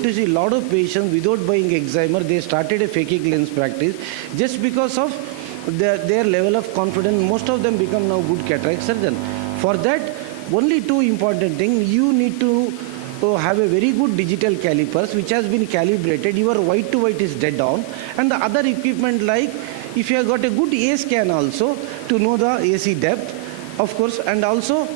to see a lot of patients without buying excimer, they started a phakic lens practice just because of their level of confidence. Most of them become now good cataract surgeon. For that, only two important things. You need to have a very good digital calipers which has been calibrated. Your white to white is dead on. And the other equipment, like if you have got a good A scan also to know the AC depth, of course, and also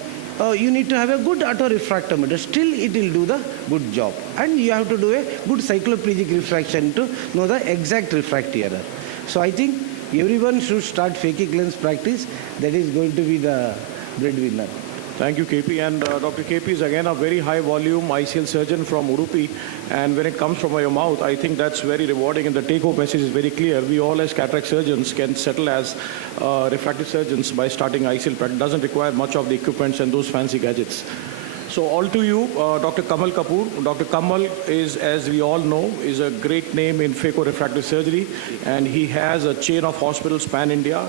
you need to have a good autorefractometer. Still it will do the good job. And you have to do a good cycloplegic refraction to know the exact refractive error. So I think everyone should start phakic lens practice. That is going to be the breadwinner. Thank you, KP. And Dr. KP is again a very high volume ICL surgeon from Udupi. And when it comes from your mouth, I think that's very rewarding. And the take-home message is very clear. We all as cataract surgeons can settle as refractive surgeons by starting ICL practice. It doesn't require much of the equipments and those fancy gadgets. So all to you, Dr. Kamal Kapoor. Dr. Kamal is, as we all know, is a great name in phaco-refractive surgery. And he has a chain of hospitals pan-India,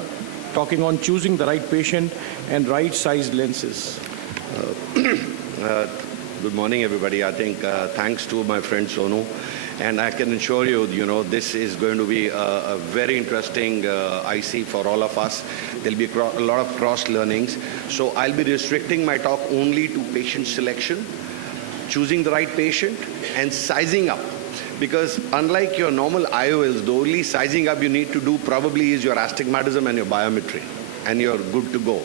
talking on choosing the right patient and right-sized lenses. Good morning, everybody. I think thanks to my friend Sonu, and I can assure you, this is going to be a very interesting IC for all of us. There'll be a lot of cross learnings. So I'll be restricting my talk only to patient selection, choosing the right patient, and sizing up. Because unlike your normal IOLs, the only sizing up you need to do probably is your astigmatism and your biometry, and you're good to go.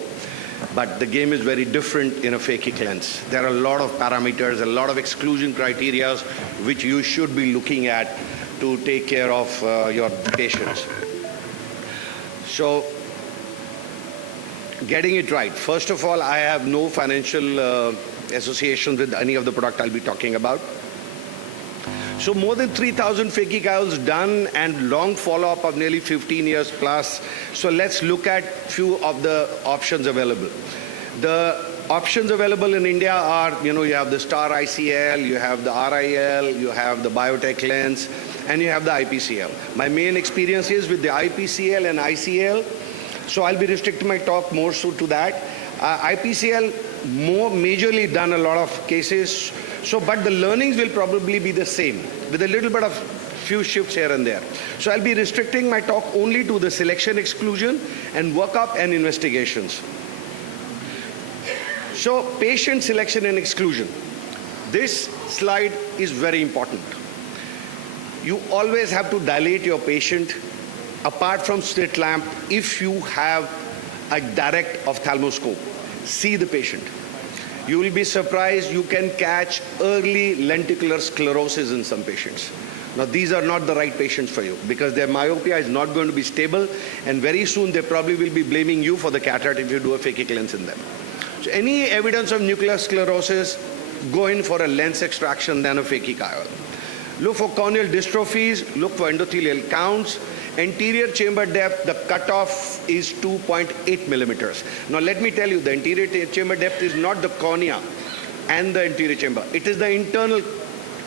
But the game is very different in a phakic lens. There are a lot of parameters, a lot of exclusion criteria which you should be looking at to take care of your patients. So, getting it right. First of all, I have no financial associations with any of the product I'll be talking about. So more than 3,000 phakic IOLs done and long follow-up of nearly 15 years plus. So let's look at few of the options available. The options available in India are, you have the Star ICL, you have the RIL, you have the Biotech lens, and you have the IPCL. My main experience is with the IPCL and ICL, so I'll be restricting my talk more so to that. IPCL more majorly done a lot of cases. So, but the learnings will probably be the same with a little bit of few shifts here and there. So I'll be restricting my talk only to the selection, exclusion, and workup and investigations. So patient selection and exclusion. This slide is very important. You always have to dilate your patient apart from slit lamp if you have a direct ophthalmoscope. See the patient. You will be surprised you can catch early lenticular sclerosis in some patients. Now these are not the right patients for you because their myopia is not going to be stable, and very soon they probably will be blaming you for the cataract if you do a phakic lens in them. So any evidence of nuclear sclerosis, go in for a lens extraction than a phakic IOL. Look for corneal dystrophies, look for endothelial counts. Anterior chamber depth, the cutoff is 2.8 millimeters. Now let me tell you, the anterior chamber depth is not the cornea and the anterior chamber. It is the internal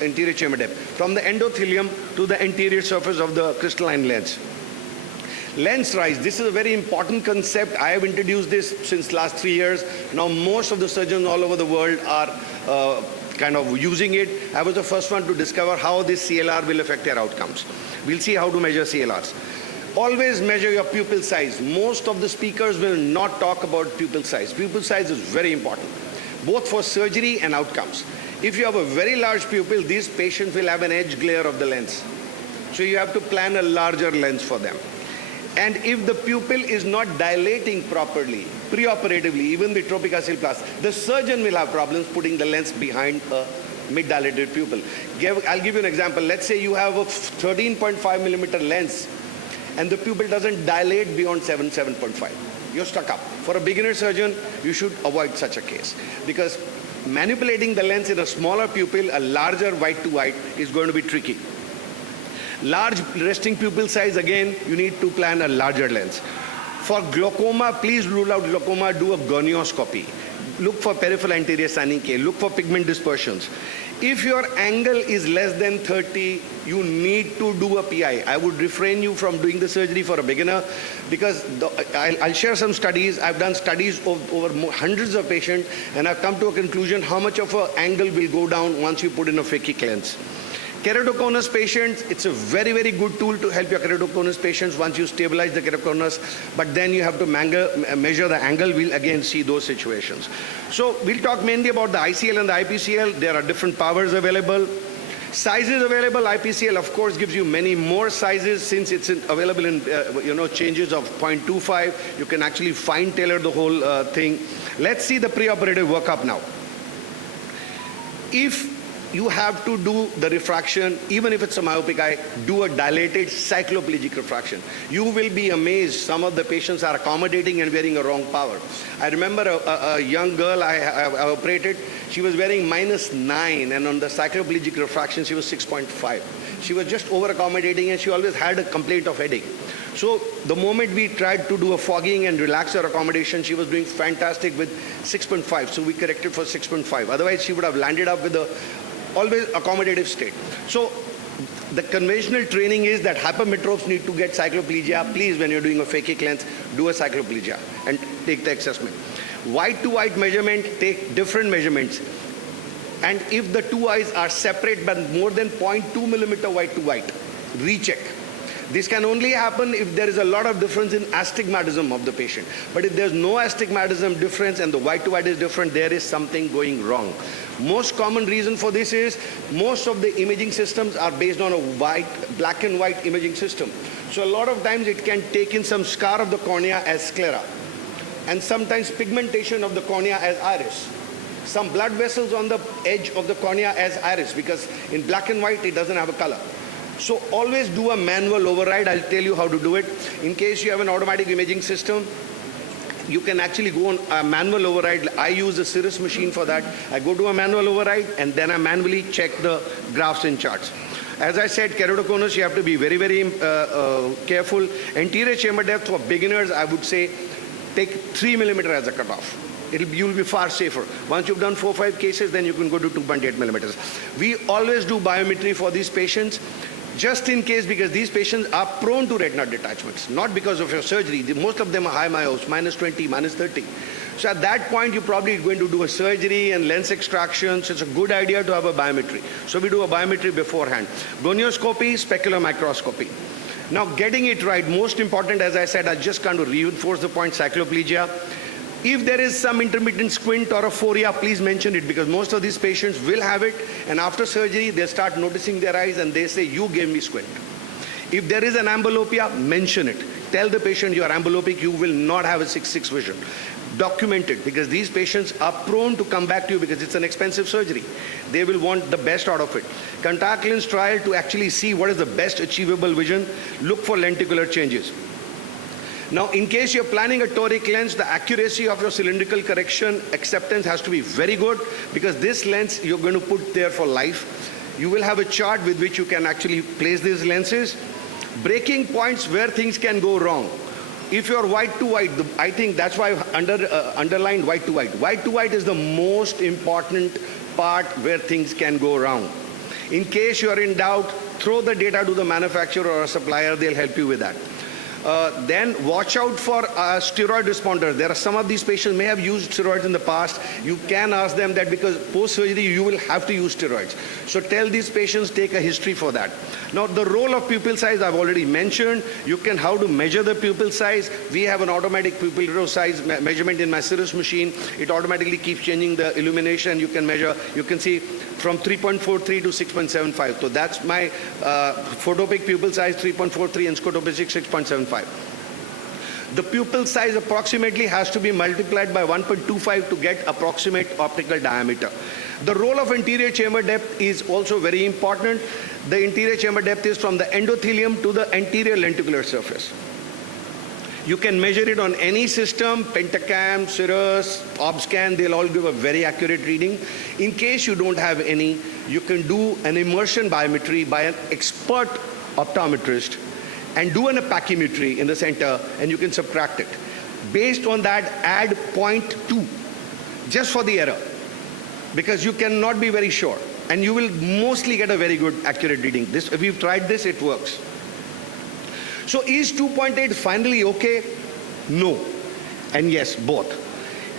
anterior chamber depth, from the endothelium to the anterior surface of the crystalline lens. Lens rise, this is a very important concept. I have introduced this since last 3 years. Now most of the surgeons all over the world are kind of using it. I was the first one to discover how this CLR will affect their outcomes. We'll see how to measure CLRs. Always measure your pupil size. Most of the speakers will not talk about pupil size. Pupil size is very important, both for surgery and outcomes. If you have a very large pupil, these patients will have an edge glare of the lens. So you have to plan a larger lens for them. And if the pupil is not dilating properly, preoperatively, even the tropic acid plus, the surgeon will have problems putting the lens behind a mid-dilated pupil. I'll give you an example. Let's say you have a 13.5 millimeter lens and the pupil doesn't dilate beyond 7.5. You're stuck up. For a beginner surgeon, you should avoid such a case because manipulating the lens in a smaller pupil, a larger white to white, is going to be tricky. Large resting pupil size, again, you need to plan a larger lens. For glaucoma, please rule out glaucoma, do a gonioscopy. Look for peripheral anterior signing K, look for pigment dispersions. If your angle is less than 30, you need to do a PI. I would refrain you from doing the surgery for a beginner because I'll share some studies. I've done studies over hundreds of patients and I've come to a conclusion how much of an angle will go down once you put in a phakic lens. Keratoconus patients, it's a very, very good tool to help your keratoconus patients once you stabilize the keratoconus, but then you have to measure the angle. We'll again see those situations. So we'll talk mainly about the ICL and the IPCL. There are different powers available. Sizes available. IPCL, of course, gives you many more sizes since it's available in changes of 0.25. You can actually fine tailor the whole thing. Let's see the preoperative workup now. If you have to do the refraction, even if it's a myopic eye, do a dilated cycloplegic refraction. You will be amazed. Some of the patients are accommodating and wearing a wrong power. I remember a young girl I operated. She was wearing -9, and on the cycloplegic refraction, she was 6.5. She was just over accommodating, and she always had a complaint of headache. So the moment we tried to do a fogging and relax her accommodation, she was doing fantastic with 6.5. So we corrected for 6.5. Otherwise, she would have landed up with a always accommodative state. So the conventional training is that hypermetropes need to get cycloplegia. Please, when you're doing a phakic lens, do a cycloplegia and take the assessment. White to white measurement, take different measurements. And if the two eyes are separate by more than 0.2 millimeter white to white, recheck. This can only happen if there is a lot of difference in astigmatism of the patient. But if there's no astigmatism difference and the white to white is different, there is something going wrong. Most common reason for this is most of the imaging systems are based on a black and white imaging system. So a lot of times it can take in some scar of the cornea as sclera, and sometimes pigmentation of the cornea as iris. Some blood vessels on the edge of the cornea as iris, because in black and white it doesn't have a color. So always do a manual override. I'll tell you how to do it. In case you have an automatic imaging system, you can actually go on a manual override. I use a Cirrus machine for that. I go to a manual override and then I manually check the graphs and charts. As I said, keratoconus, you have to be very, very careful. Anterior chamber depth for beginners, I would say, take 3 millimeter as a cutoff. You'll be far safer. Once you've done 4 or 5 cases, then you can go to 2.8 millimeters. We always do biometry for these patients, just in case, because these patients are prone to retinal detachments, not because of your surgery. Most of them are high myopes, -20, -30. So at that point, you're probably going to do a surgery and lens extraction, so it's a good idea to have a biometry. So we do a biometry beforehand. Gonioscopy, specular microscopy. Now, getting it right, most important, as I said, I just kind of reinforce the point, cycloplegia. If there is some intermittent squint or a phoria, please mention it, because most of these patients will have it, and after surgery, they start noticing their eyes and they say, you gave me squint. If there is an amblyopia, mention it. Tell the patient you are amblyopic, you will not have a 6/6 vision. Document it, because these patients are prone to come back to you because it's an expensive surgery. They will want the best out of it. Contact lens trial to actually see what is the best achievable vision. Look for lenticular changes. Now, in case you're planning a toric lens, the accuracy of your cylindrical correction acceptance has to be very good, because this lens you're going to put there for life. You will have a chart with which you can actually place these lenses. Breaking points where things can go wrong. If you're white to white, I think that's why I've underlined white to white. White to white is the most important part where things can go wrong. In case you're in doubt, throw the data to the manufacturer or a supplier, they'll help you with that. Then watch out for steroid responders. There are some of these patients may have used steroids in the past. You can ask them that, because post-surgery you will have to use steroids. So tell these patients, take a history for that. Now, the role of pupil size I've already mentioned. You can how to measure the pupil size. We have an automatic pupil size measurement in my Cirrus machine. It automatically keeps changing the illumination. You can measure, you can see from 3.43 to 6.75. So that's my photopic pupil size, 3.43, and scotopic 6.75. The pupil size approximately has to be multiplied by 1.25 to get approximate optical diameter. The role of anterior chamber depth is also very important. The anterior chamber depth is from the endothelium to the anterior lenticular surface. You can measure it on any system, Pentacam, Cirrus, ObScan, they'll all give a very accurate reading. In case you don't have any, you can do an immersion biometry by an expert optometrist and do an pachymetry in the center, and you can subtract it. Based on that, add 0.2 just for the error, because you cannot be very sure, and you will mostly get a very good accurate reading. If you've tried this, it works. So is 2.8 finally okay? No. And yes, both.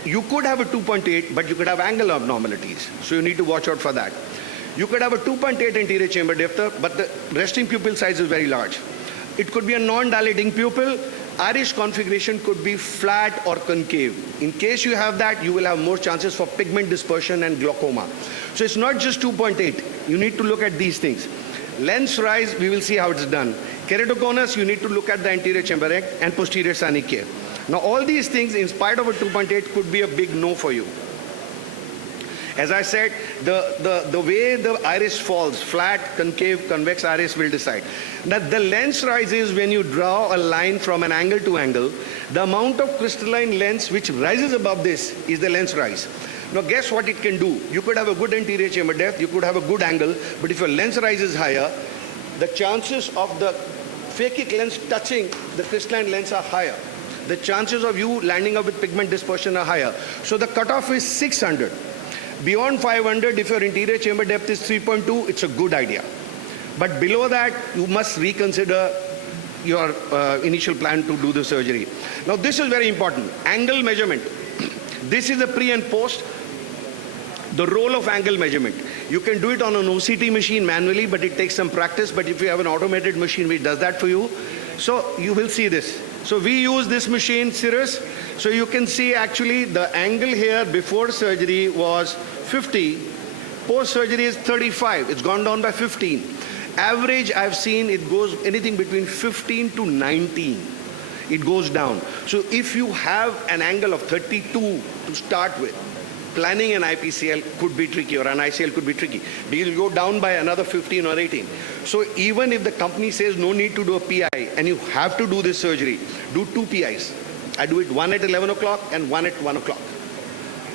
You could have a 2.8, but you could have angle abnormalities. So you need to watch out for that. You could have a 2.8 anterior chamber depth, but the resting pupil size is very large. It could be a non-dilating pupil. Iris configuration could be flat or concave. In case you have that, you will have more chances for pigment dispersion and glaucoma. So it's not just 2.8. You need to look at these things. Lens rise, we will see how it's done. Keratoconus, you need to look at the anterior chamber and posterior sonic cave. Now all these things, in spite of a 2.8, could be a big no for you. As I said, the way the iris falls, flat, concave, convex iris will decide. Now the lens rise is when you draw a line from an angle to angle. The amount of crystalline lens which rises above this is the lens rise. Now guess what it can do? You could have a good anterior chamber depth, you could have a good angle, but if your lens rise is higher, the chances of the phakic lens touching the crystalline lens are higher. The chances of you landing up with pigment dispersion are higher. So the cutoff is 600. Beyond 500, if your interior chamber depth is 3.2, it's a good idea. But below that, you must reconsider your initial plan to do the surgery. Now this is very important. Angle measurement. This is the pre and post. The role of angle measurement. You can do it on an OCT machine manually, but it takes some practice. But if you have an automated machine which does that for you, so you will see this. So we use this machine, Cirrus. So you can see actually the angle here before surgery was 50. Post-surgery is 35. It's gone down by 15. Average, I've seen it goes anything between 15 to 19. It goes down. So if you have an angle of 32 to start with, planning an IPCL could be tricky, or an ICL could be tricky. Because you go down by another 15 or 18. So even if the company says no need to do a PI and you have to do this surgery, do 2 PIs. I do it one at 11 o'clock and one at 1 o'clock.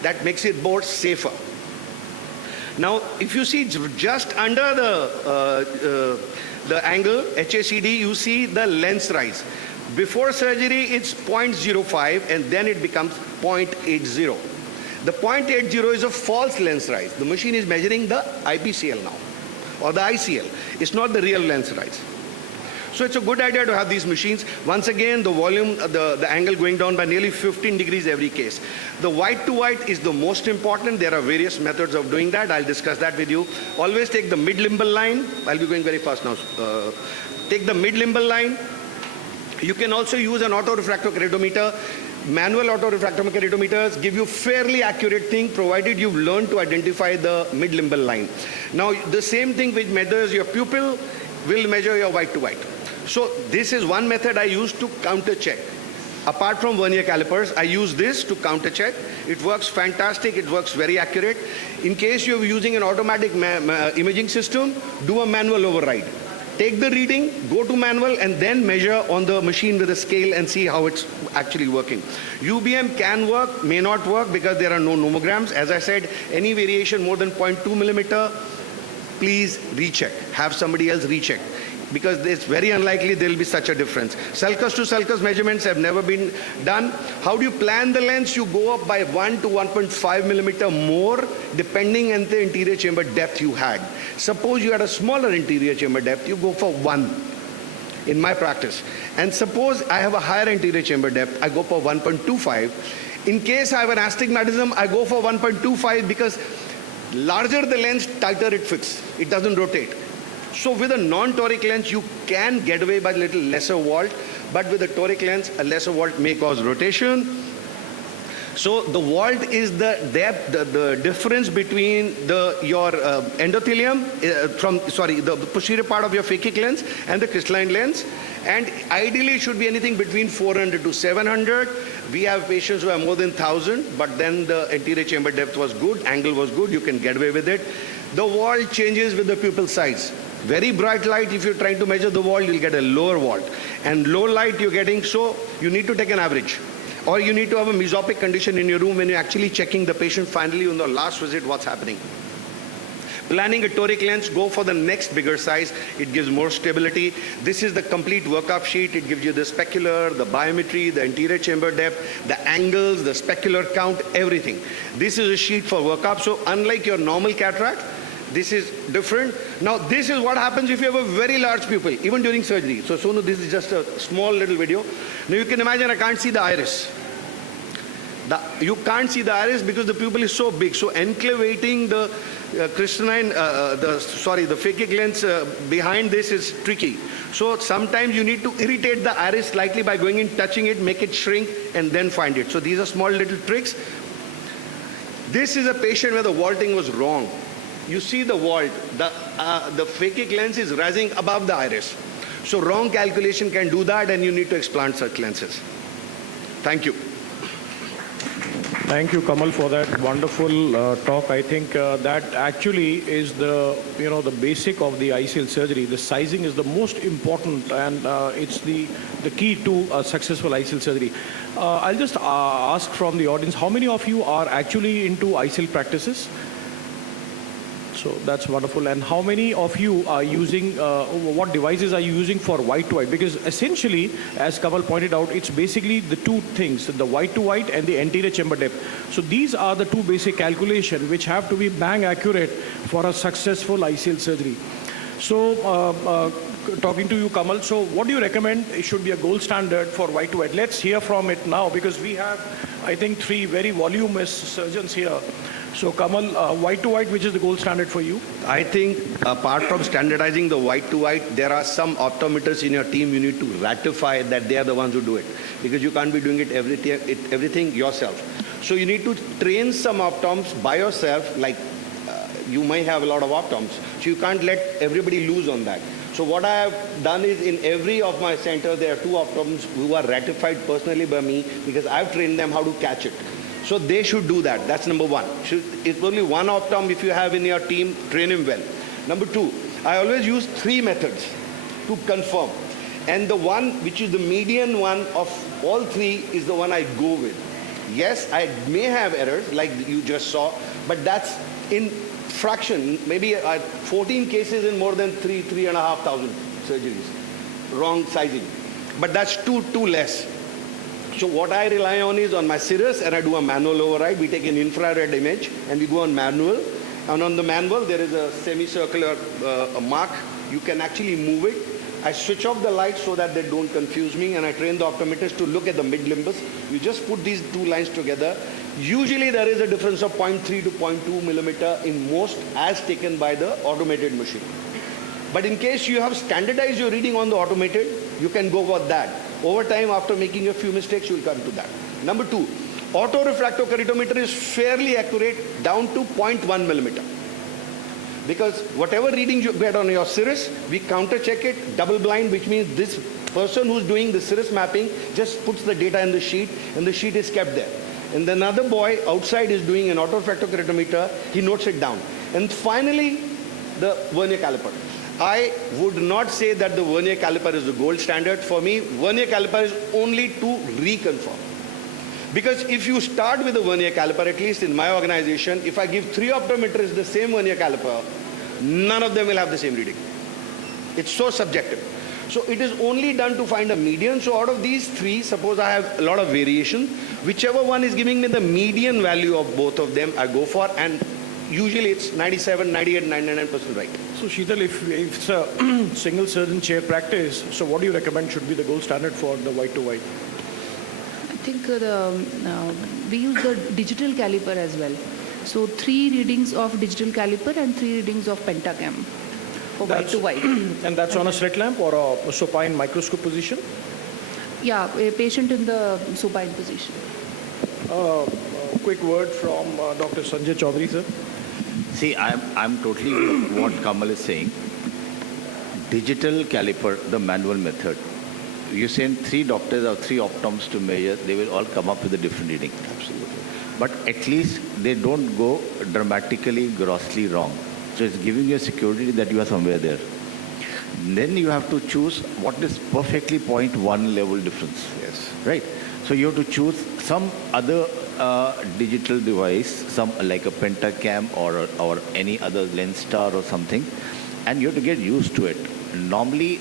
That makes it more safer. Now, if you see just under the angle, HACD, you see the lens rise. Before surgery, it's 0.05 and then it becomes 0.80. The 0.80 is a false lens rise. The machine is measuring the IPCL now, or the ICL. It's not the real lens rise. So it's a good idea to have these machines. Once again, the volume, the angle going down by nearly 15 degrees every case. The white to white is the most important. There are various methods of doing that. I'll discuss that with you. Always take the mid-limbal line. I'll be going very fast now. Take the mid-limbal line. You can also use an autorefractor keratometer. Manual autorefractometer keratometers give you fairly accurate thing, provided you've learned to identify the mid-limbal line. Now, the same thing which measures your pupil will measure your white to white. So this is one method I use to counter check. Apart from vernier calipers, I use this to counter check. It works fantastic. It works very accurate. In case you're using an automatic imaging system, do a manual override. Take the reading, go to manual, and then measure on the machine with a scale and see how it's actually working. UBM can work, may not work because there are no nomograms. As I said, any variation more than 0.2 millimeter, please recheck. Have somebody else recheck, because it's very unlikely there will be such a difference. Sulcus to sulcus measurements have never been done. How do you plan the lens? You go up by 1 to 1.5 millimeter more, depending on the anterior chamber depth you had. Suppose you had a smaller anterior chamber depth, you go for 1 in my practice. And suppose I have a higher anterior chamber depth, I go for 1.25. In case I have an astigmatism, I go for 1.25 because larger the lens, tighter it fits. It doesn't rotate. So with a non-toric lens, you can get away by a little lesser vault, but with a toric lens, a lesser vault may cause rotation. So the vault is the depth, the difference between your endothelium, the posterior part of your phakic lens and the crystalline lens. And ideally, it should be anything between 400 to 700. We have patients who have more than 1,000, but then the anterior chamber depth was good, angle was good, you can get away with it. The vault changes with the pupil size. Very bright light, if you're trying to measure the vault, you'll get a lower vault. And low light you're getting, so you need to take an average. Or you need to have a mesopic condition in your room when you're actually checking the patient finally on the last visit what's happening. Planning a toric lens, go for the next bigger size. It gives more stability. This is the complete workup sheet. It gives you the specular, the biometry, the anterior chamber depth, the angles, the specular count, everything. This is a sheet for workup. So unlike your normal cataract, this is different. Now, this is what happens if you have a very large pupil, even during surgery. So, Sonu, this is just a small little video. Now, you can imagine I can't see the iris. You can't see the iris because the pupil is so big. So enclavating the the phakic lens behind this is tricky. So sometimes you need to irritate the iris slightly by going in, touching it, make it shrink, and then find it. So these are small little tricks. This is a patient where the vaulting was wrong. You see the vault, the phakic lens is rising above the iris. So wrong calculation can do that, and you need to explant such lenses. Thank you. Thank you, Kamal, for that wonderful talk. I think that actually is the basic of the ICL surgery. The sizing is the most important, and it's the key to a successful ICL surgery. I'll just ask from the audience, how many of you are actually into ICL practices? So that's wonderful. And how many of you are using, what devices are you using for white to white? Because essentially, as Kamal pointed out, it's basically the two things, the white to white and the anterior chamber depth. So these are the two basic calculations which have to be bang accurate for a successful ICL surgery. So talking to you, Kamal, so what do you recommend should be a gold standard for white to white? Let's hear from it now, because we have, I think, three very voluminous surgeons here. So Kamal, white to white, which is the gold standard for you? I think apart from standardizing the white to white, there are some optometrists in your team you need to ratify that they are the ones who do it, because you can't be doing it everything yourself. So you need to train some optoms by yourself, like you may have a lot of optoms, so you can't let everybody loose on that. So what I have done is, in every of my centers, there are two optoms who are ratified personally by me, because I've trained them how to catch it. So they should do that. That's number one. It's only one optom if you have in your team, train him well. Number two, I always use three methods to confirm. And the one which is the median one of all three is the one I go with. Yes, I may have errors like you just saw, but that's in fraction, maybe 14 cases in more than 3,500 surgeries. Wrong sizing. But that's too less. So what I rely on is on my Cirrus, and I do a manual override. We take an infrared image and we go on manual. And on the manual, there is a semicircular mark. You can actually move it. I switch off the lights so that they don't confuse me, and I train the optometrist to look at the mid-limbus. You just put these two lines together. Usually there is a difference of 0.3 to 0.2 millimeter in most, as taken by the automated machine. But in case you have standardized your reading on the automated, you can go for that. Over time, after making a few mistakes, you will come to that. Number two, auto-refractokeratometer is fairly accurate down to 0.1 millimeter. Because whatever reading you get on your Cirrus, we counter-check it, double-blind, which means this person who's doing the Cirrus mapping just puts the data in the sheet, and the sheet is kept there. And then another boy outside is doing an auto-refractokeratometer, he notes it down. And finally, the vernier caliper. I would not say that the vernier caliper is the gold standard. For me, vernier caliper is only to reconfirm. Because if you start with a vernier caliper, at least in my organization, if I give 3 optometrists the same vernier caliper, none of them will have the same reading. It's so subjective. So it is only done to find a median. So out of these 3, suppose I have a lot of variation, whichever one is giving me the median value of both of them, I go for, and usually it's 97, 98, 99% right. So Sheetal, if it's a single surgeon chair practice, so what do you recommend should be the gold standard for the white to white? I think we use the digital caliper as well. So 3 readings of digital caliper and 3 readings of pentacam for white to white. And that's on a slit lamp or a supine microscope position? Yeah, a patient in the supine position. Quick word from Dr. Sanjay Chaudhary, sir. See, I'm totally with what Kamal is saying. Digital caliper, the manual method. You send 3 doctors or 3 optoms to measure, they will all come up with a different reading. Absolutely. But at least they don't go dramatically, grossly wrong. So it's giving you a security that you are somewhere there. Then you have to choose what is perfectly 0.1 level difference. Yes. Right? So you have to choose some other digital device, some like a pentacam or any other lens star or something, and you have to get used to it. Normally,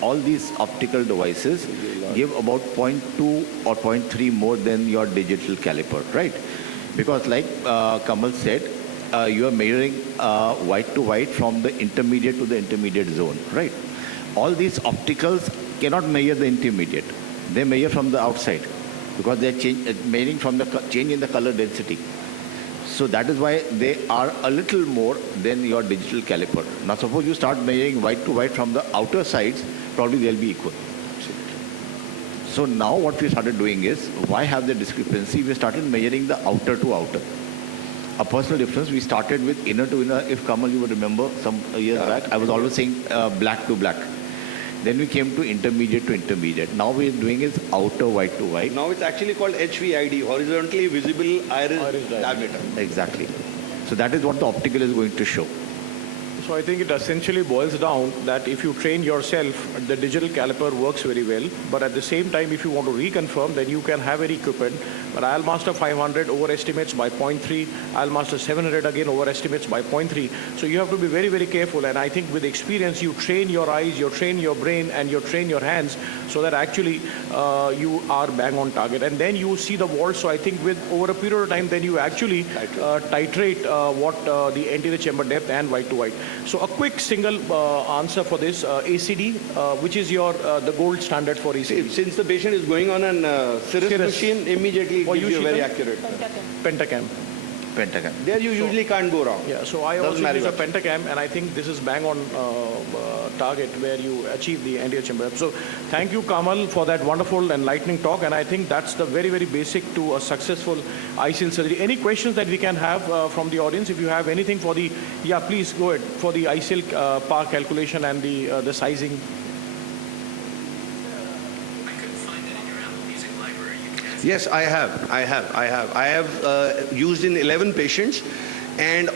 all these optical devices give about 0.2 or 0.3 more than your digital caliper, right? Because like Kamal said, you are measuring white to white from the intermediate to the intermediate zone, right? All these opticals cannot measure the intermediate. They measure from the outside. because they're measuring from the change in the color density. So that is why they are a little more than your digital caliper. Now suppose you start measuring white to white from the outer sides, probably they'll be equal. So now what we started doing is, why have the discrepancy? We started measuring the outer to outer. A personal difference, we started with inner to inner. If Kamal, you would remember some years back, I was always saying black to black. Then we came to intermediate to intermediate. Now we're doing is outer white to white. Now it's actually called HVID, horizontally visible iris diameter. Exactly. So that is what the optical is going to show. So I think it essentially boils down that if you train yourself, the digital caliper works very well. But at the same time, if you want to reconfirm, then you can have any equipment. But IL Master 500 overestimates by 0.3, IL Master 700 again overestimates by 0.3. So you have to be very, very careful. And I think with experience, you train your eyes, you train your brain, and you train your hands so that actually you are bang on target. And then you see the vault. So I think with over a period of time, then you actually titrate what the anterior chamber depth and white to white. So a quick single answer for this, ACD, which is your the gold standard for ACD. Since the patient is going on an Cirrus machine, immediately it gives you very accurate. Pentacam. Pentacam. There you usually can't go wrong. Yeah, so I also use a Pentacam, and I think this is bang on target where you achieve the anterior chamber. So thank you, Kamal, for that wonderful enlightening talk, and I think that's the very, very basic to a successful ICL surgery. Any questions that we can have from the audience? If you have anything for the, yeah, please go ahead, for the ICL power calculation and the sizing. Yes, I have used in 11 patients, and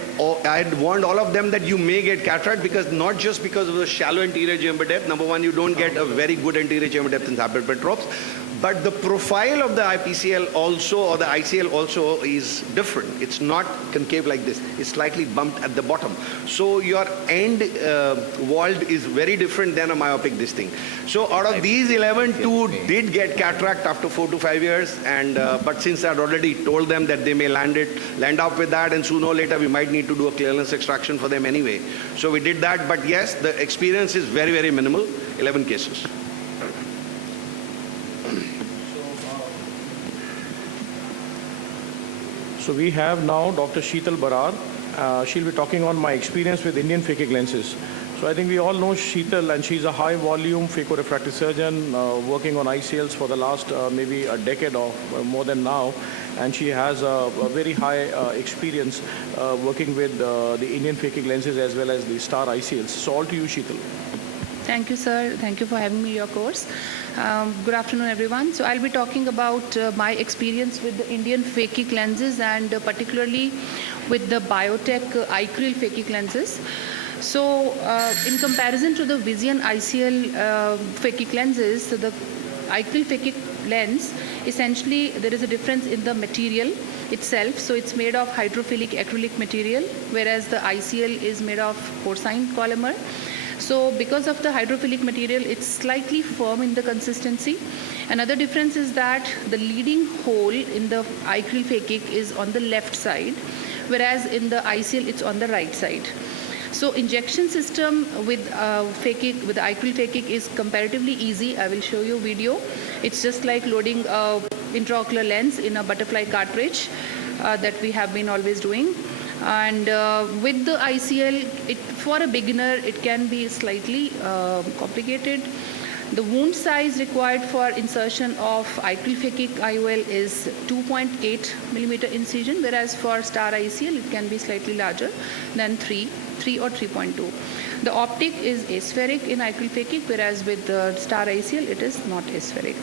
I had warned all of them that you may get cataract, because not just because of the shallow anterior chamber depth. Number one, you don't get a very good anterior chamber depth in subpalpebral, but the profile of the IPCL also, or the ICL also, is different. It's not concave like this. It's slightly bumped at the bottom. So your end walled is very different than a myopic this thing. So out of these 11, 2 did get cataract after 4 to 5 years, and but since I'd already told them that they may land up with that, and sooner or later we might need to do a clearance extraction for them anyway. So we did that, but yes, the experience is very, very minimal, 11 cases. So we have now Dr. Sheetal Barar. She'll be talking on my experience with Indian phakic lenses. So I think we all know Sheetal, and she's a high volume phaco-refractive surgeon working on ICLs for the last maybe a decade or more than now. And she has a very high experience working with the Indian phakic lenses as well as the star ICLs. So all to you, Sheetal. Thank you, sir. Thank you for having me your course. Good afternoon, everyone. So I'll be talking about my experience with the Indian phakic lenses, and particularly with the biotech ICRYL phakic lenses. So in comparison to the Vision ICL phakic lenses, so the ICRYL phakic lens, essentially there is a difference in the material itself. So it's made of hydrophilic acrylic material, whereas the ICL is made of porcine polymer. So because of the hydrophilic material, it's slightly firm in the consistency. Another difference is that the leading hole in the ICRYL phakic is on the left side, whereas in the ICL it's on the right side. So injection system with phakic, with the ICRYL phakic, is comparatively easy. I will show you a video. It's just like loading an intraocular lens in a butterfly cartridge that we have been always doing. And with the ICL, for a beginner, it can be slightly complicated. The wound size required for insertion of ICRYL phakic IOL is 2.8 millimeter incision, whereas for star ICL, it can be slightly larger than 3 or 3.2. The optic is aspheric in ICRYL phakic, whereas with the star ICL, it is not aspheric.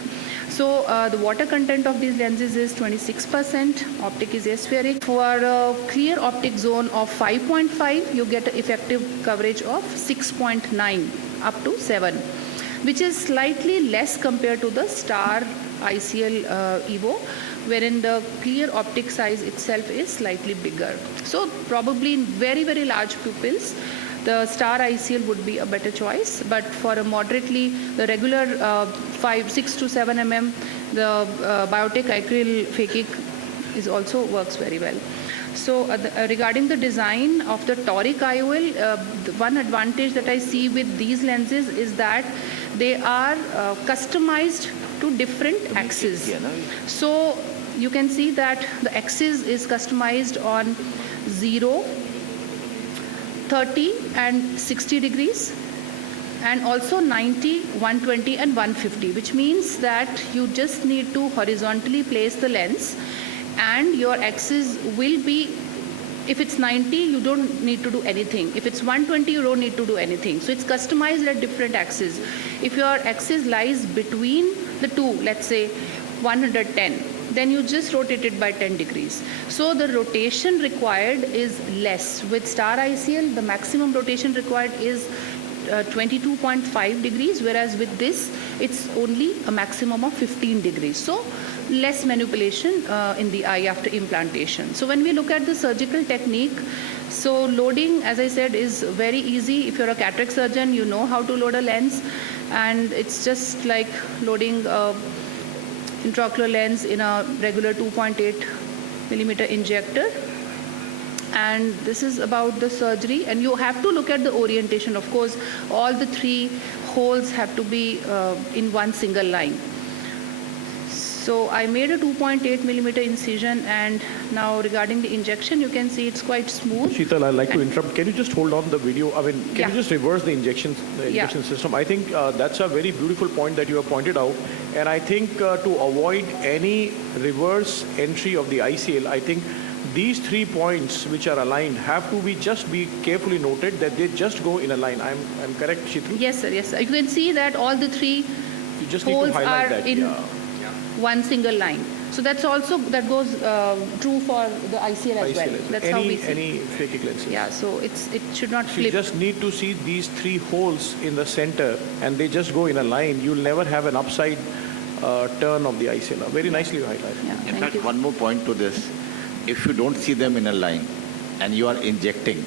So the water content of these lenses is 26%. Optic is aspheric. For a clear optic zone of 5.5, you get an effective coverage of 6.9 up to 7, which is slightly less compared to the star ICL EVO, wherein the clear optic size itself is slightly bigger. So probably in very, very large pupils, the star ICL would be a better choice, but for a moderately, the regular 6 to 7 mm, the biotech ICRYL phakic also works very well. So regarding the design of the toric IOL, the one advantage that I see with these lenses is that they are customized to different axes. So you can see that the axis is customized on 0, 30 and 60 degrees, and also 90, 120 and 150, which means that you just need to horizontally place the lens, and your axis will be, if it's 90, you don't need to do anything. If it's 120, you don't need to do anything. So it's customized at different axes. If your axis lies between the two, let's say 110, then you just rotate it by 10 degrees. So the rotation required is less. With star ICL, the maximum rotation required is 22.5 degrees, whereas with this, it's only a maximum of 15 degrees. So less manipulation in the eye after implantation. So when we look at the surgical technique, so loading, as I said, is very easy. If you're a cataract surgeon, you know how to load a lens, and it's just like loading intraocular lens in a regular 2.8 millimeter injector. And this is about the surgery, and you have to look at the orientation. Of course, all the 3 holes have to be in one single line. So I made a 2.8 millimeter incision, and now regarding the injection, you can see it's quite smooth. Sheetal, I'd like to interrupt. Can you just hold on the video? I mean, can you just reverse the injection system? I think that's a very beautiful point that you have pointed out. And I think to avoid any reverse entry of the ICL, I think these 3 points which are aligned have to be carefully noted that they just go in a line. I'm correct, Sheetal? Yes, sir. Yes, sir. You can see that all the 3 you just need holes to highlight are that. in one single line. So that's also, that goes true for the ICL as well. That's how we see. Any phakic lenses. Yeah, so it should not flip. You just need to see these 3 holes in the center, and they just go in a line. You'll never have an upside turn of the ICL. Very nicely highlighted. Yeah, in fact, one more point to this. If you don't see them in a line and you are injecting,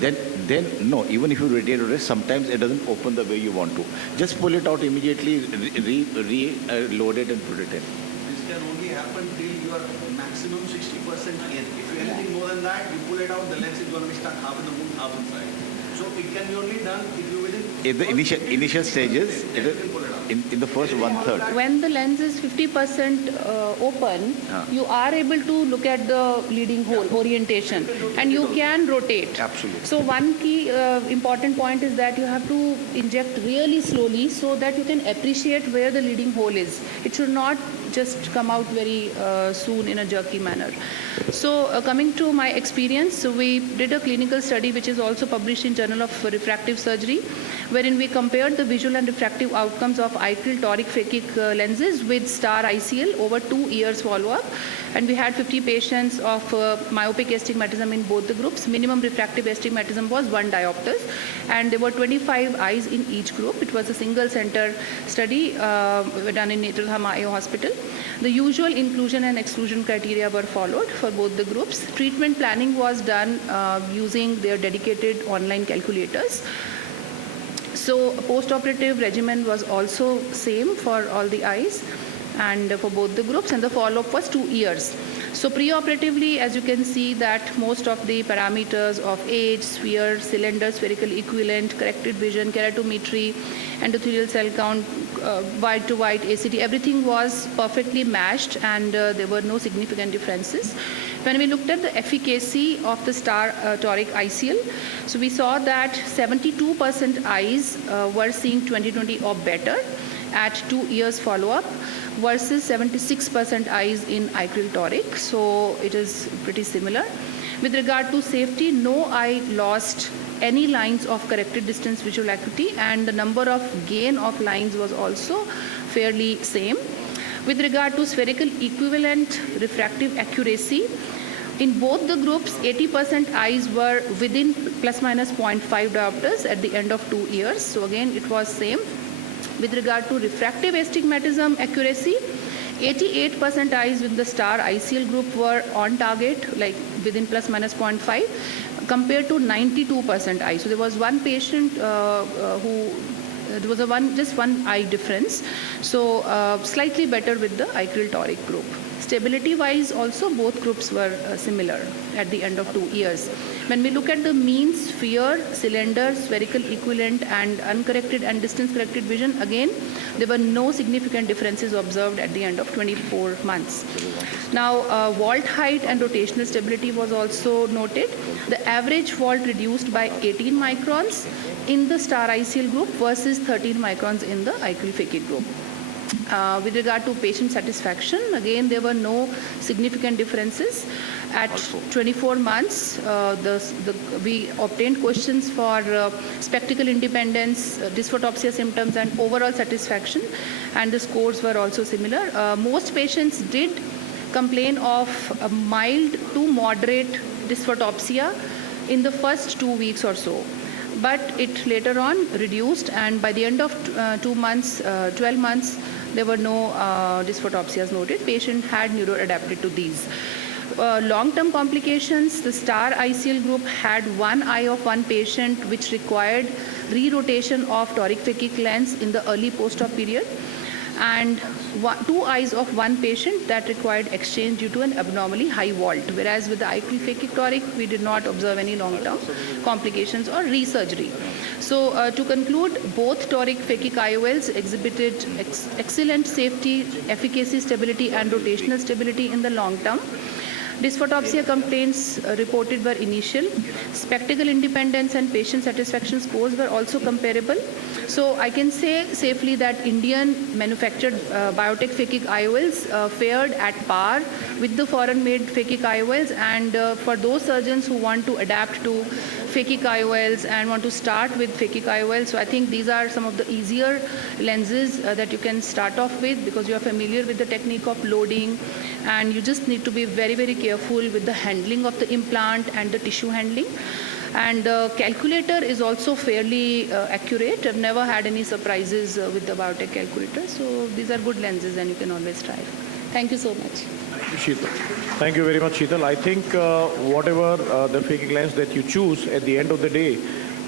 then no, even if you rotate it, sometimes it doesn't open the way you want to. Just pull it out immediately, reload it and put it in. This can only happen till you are maximum 60% in. If you anything more than that, you pull it out, the lens is going to be stuck half in the moon, half inside. So it can be only done if you within... In the initial stages, in the first 1/3. When the lens is 50% open, you are able to look at the leading hole orientation, and you can rotate. Absolutely. So one key important point is that you have to inject really slowly so that you can appreciate where the leading hole is. It should not just come out very soon in a jerky manner. So coming to my experience, so we did a clinical study which is also published in Journal of Refractive Surgery, wherein we compared the visual and refractive outcomes of ICL toric phakic lenses with star ICL over 2 years follow-up. And we had 50 patients of myopic astigmatism in both the groups. Minimum refractive astigmatism was 1 diopter, and there were 25 eyes in each group. It was a single center study done in Netralham IO hospital. The usual inclusion and exclusion criteria were followed for both the groups. Treatment planning was done using their dedicated online calculators. So post-operative regimen was also same for all the eyes and for both the groups, and the follow-up was 2 years. So preoperatively, as you can see, that most of the parameters of age, sphere, cylinder, spherical equivalent, corrected vision, keratometry, endothelial cell count, white to white, ACT, everything was perfectly matched, and there were no significant differences. When we looked at the efficacy of the star toric ICL, so we saw that 72% eyes were seeing 20/20 or better at 2 years follow-up versus 76% eyes in ICL toric. So it is pretty similar. With regard to safety, no eye lost any lines of corrected distance visual acuity, and the number of gain of lines was also fairly same. With regard to spherical equivalent refractive accuracy, in both the groups, 80% eyes were within plus minus 0.5 diopters at the end of 2 years. So again, it was same. With regard to refractive astigmatism accuracy, 88% eyes with the star ICL group were on target, like within plus minus 0.5, compared to 92% eyes. So there was one patient there was just one eye difference. So slightly better with the ICL toric group. Stability-wise, also both groups were similar at the end of 2 years. When we look at the mean sphere, cylinder, spherical equivalent, and uncorrected and distance corrected vision, again, there were no significant differences observed at the end of 24 months. Now, vault height and rotational stability was also noted. The average vault reduced by 18 microns in the star ICL group versus 13 microns in the ICL Phakic group. With regard to patient satisfaction, again, there were no significant differences. At 24 months, we obtained questions for spectacle independence, dysphotopsia symptoms, and overall satisfaction, and the scores were also similar. Most patients did complain of a mild to moderate dysphotopsia in the first 2 weeks or so. But it later on reduced, and by the end of 12 months, there were no dysphotopsias noted. Patient had neuroadapted to these. Long-term complications, the star ICL group had one eye of one patient which required re-rotation of toric phakic lens in the early post-op period, and two eyes of one patient that required exchange due to an abnormally high vault, whereas with the ICL Phakic toric, we did not observe any long-term complications or resurgery. So to conclude, both toric phakic IOLs exhibited excellent safety, efficacy, stability, and rotational stability in the long term. Dysphotopsia complaints reported were initial. Spectacle independence and patient satisfaction scores were also comparable. So I can say safely that Indian manufactured biotech phakic IOLs fared at par with the foreign-made phakic IOLs, and for those surgeons who want to adapt to phakic IOLs and want to start with phakic IOLs, so I think these are some of the easier lenses that you can start off with, because you are familiar with the technique of loading, and you just need to be very, very careful with the handling of the implant and the tissue handling. And the calculator is also fairly accurate. I've never had any surprises with the biotech calculator. So these are good lenses, and you can always try. Thank you so much. Thank you, Sheetal. Thank you very much, Sheetal. I think whatever the phakic lens that you choose, at the end of the day,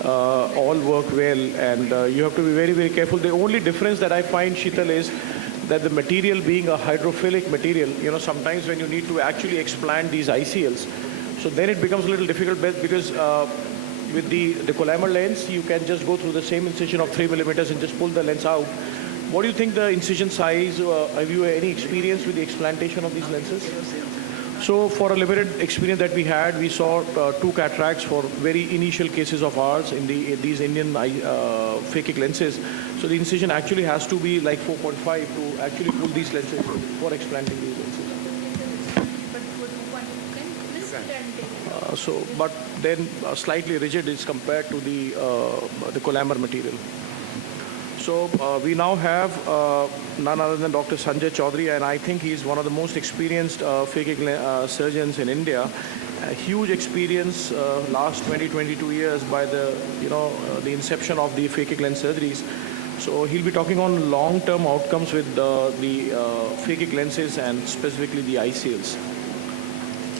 all work well, and you have to be very, very careful. The only difference that I find, Sheetal, is that the material being a hydrophilic material, sometimes when you need to actually explant these ICLs, so then it becomes a little difficult because with the Collamer lens, you can just go through the same incision of 3 millimeters and just pull the lens out. What do you think the incision size? Have you any experience with the explantation of these lenses? So for a limited experience that we had, we saw 2 cataracts for very initial cases of ours in these Indian phakic lenses. So the incision actually has to be like 4.5 to actually pull these lenses for explanting these lenses. But then slightly rigid is compared to the Collamer material. So we now have none other than Dr. Sanjay Chaudhary, and I think he's one of the most experienced phakic surgeons in India. A huge experience, last 22 years by the inception of the phakic lens surgeries. So he'll be talking on long-term outcomes with the phakic lenses and specifically the ICLs.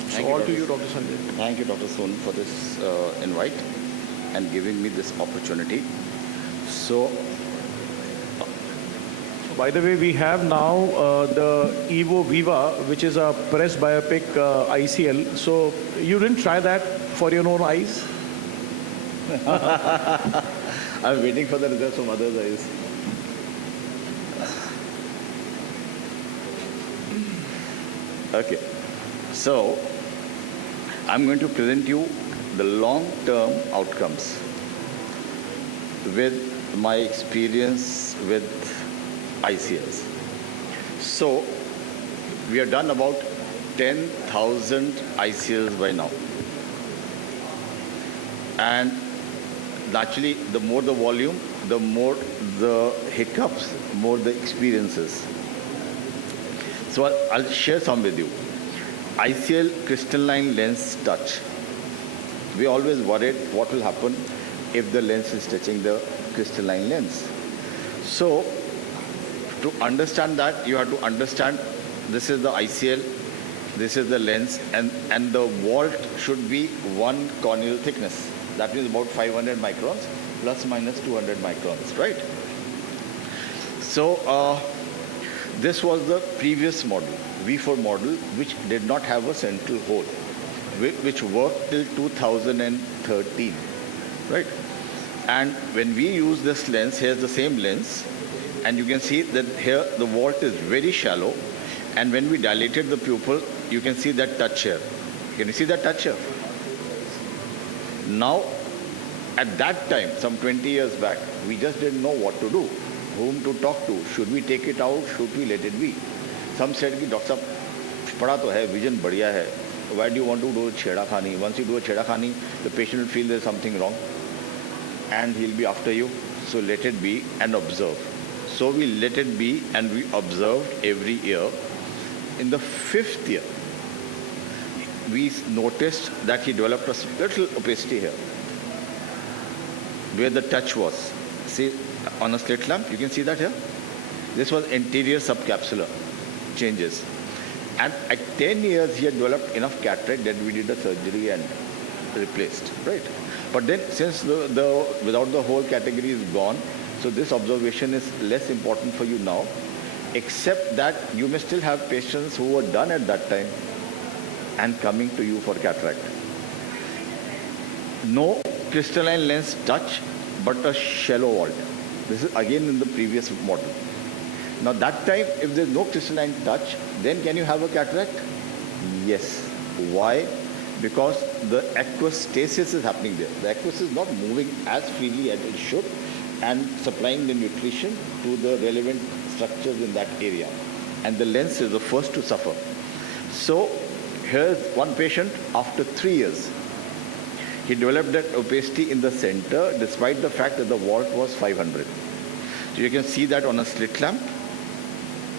So all to you, Dr. Sanjay. Thank you, Dr. Sonu, for this invite and giving me this opportunity. So, by the way, we have now the Evo Viva, which is a press biopic ICL. So you didn't try that for your own eyes? I'm waiting for the results from others' eyes. Okay. So, I'm going to present you the long-term outcomes with my experience with ICLs. So, we have done about 10,000 ICLs by now. And naturally, the more the volume, the more the hiccups, more the experiences. So, I'll share some with you. ICL crystalline lens touch. We always worried what will happen if the lens is touching the crystalline lens. So, to understand that, you have to understand this is the ICL, this is the lens, and the vault should be 1 corneal thickness. That means about 500 microns, plus minus 200 microns, right? So, this was the previous model, V4 model, which did not have a central hole. which worked till 2013, right? And when we use this lens, here's the same lens, and you can see that here the vault is very shallow, and when we dilated the pupil, you can see that touch here. Can you see that touch here? Now, at that time, some 20 years back, we just didn't know what to do, whom to talk to. Should we take it out? Should we let it be? Some said, Doctor Sahab, पढ़ा तो है, vision बढ़िया है. Why do you want to do a छेड़ाखानी? Once you do a छेड़ाखानी, the patient will feel there's something wrong, and he'll be after you. So let it be and observe. So we let it be and we observed every year. In the 5th year, we noticed that he developed a little opacity here, where the touch was. See, on a slit lamp, you can see that here. This was anterior subcapsular changes. And at 10 years, he had developed enough cataract that we did a surgery and replaced, right? But then, since without the whole category is gone, so this observation is less important for you now, except that you may still have patients who were done at that time and coming to you for cataract. No crystalline lens touch, but a shallow vault. This is again in the previous model. Now that time, if there's no crystalline touch, then can you have a cataract? Yes. Why? Because the aqueous stasis is happening there. The aqueous is not moving as freely as it should and supplying the nutrition to the relevant structures in that area. And the lens is the first to suffer. So here's one patient after 3 years. He developed that opacity in the center despite the fact that the vault was 500. So you can see that on a slit lamp.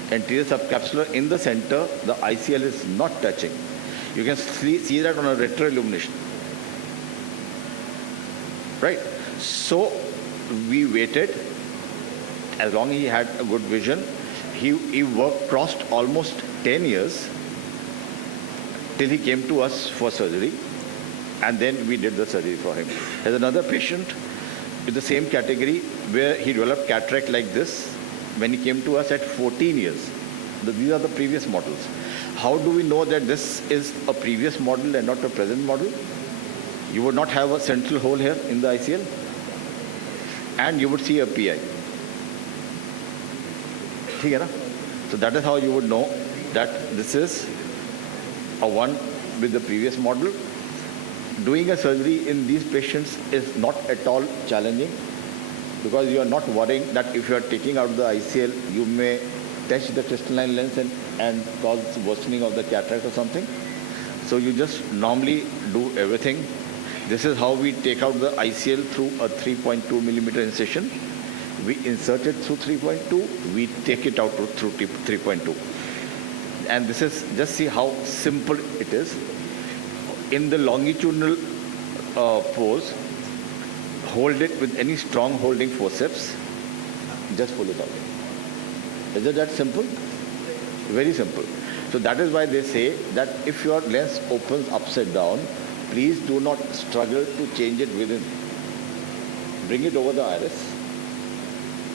Anterior subcapsular in the center, the ICL is not touching. You can see that on a retroillumination. Right? So we waited. As long as he had a good vision, he crossed almost 10 years till he came to us for surgery, and then we did the surgery for him. There's another patient with the same category where he developed cataract like this when he came to us at 14 years. These are the previous models. How do we know that this is a previous model and not a present model? You would not have a central hole here in the ICL, and you would see a PI. ठीक है ना? So that is how you would know that this is a one with the previous model. Doing a surgery in these patients is not at all challenging, because you are not worrying that if you are taking out the ICL, you may touch the crystalline lens and cause worsening of the cataract or something. So you just normally do everything. This is how we take out the ICL through a 3.2 millimeter incision. We insert it through 3.2, we take it out through 3.2. And this is, just see how simple it is. In the longitudinal pose, hold it with any strong holding forceps, just pull it out. Is it that simple? Very simple. So that is why they say that if your lens opens upside down, please do not struggle to change it within. Bring it over the iris.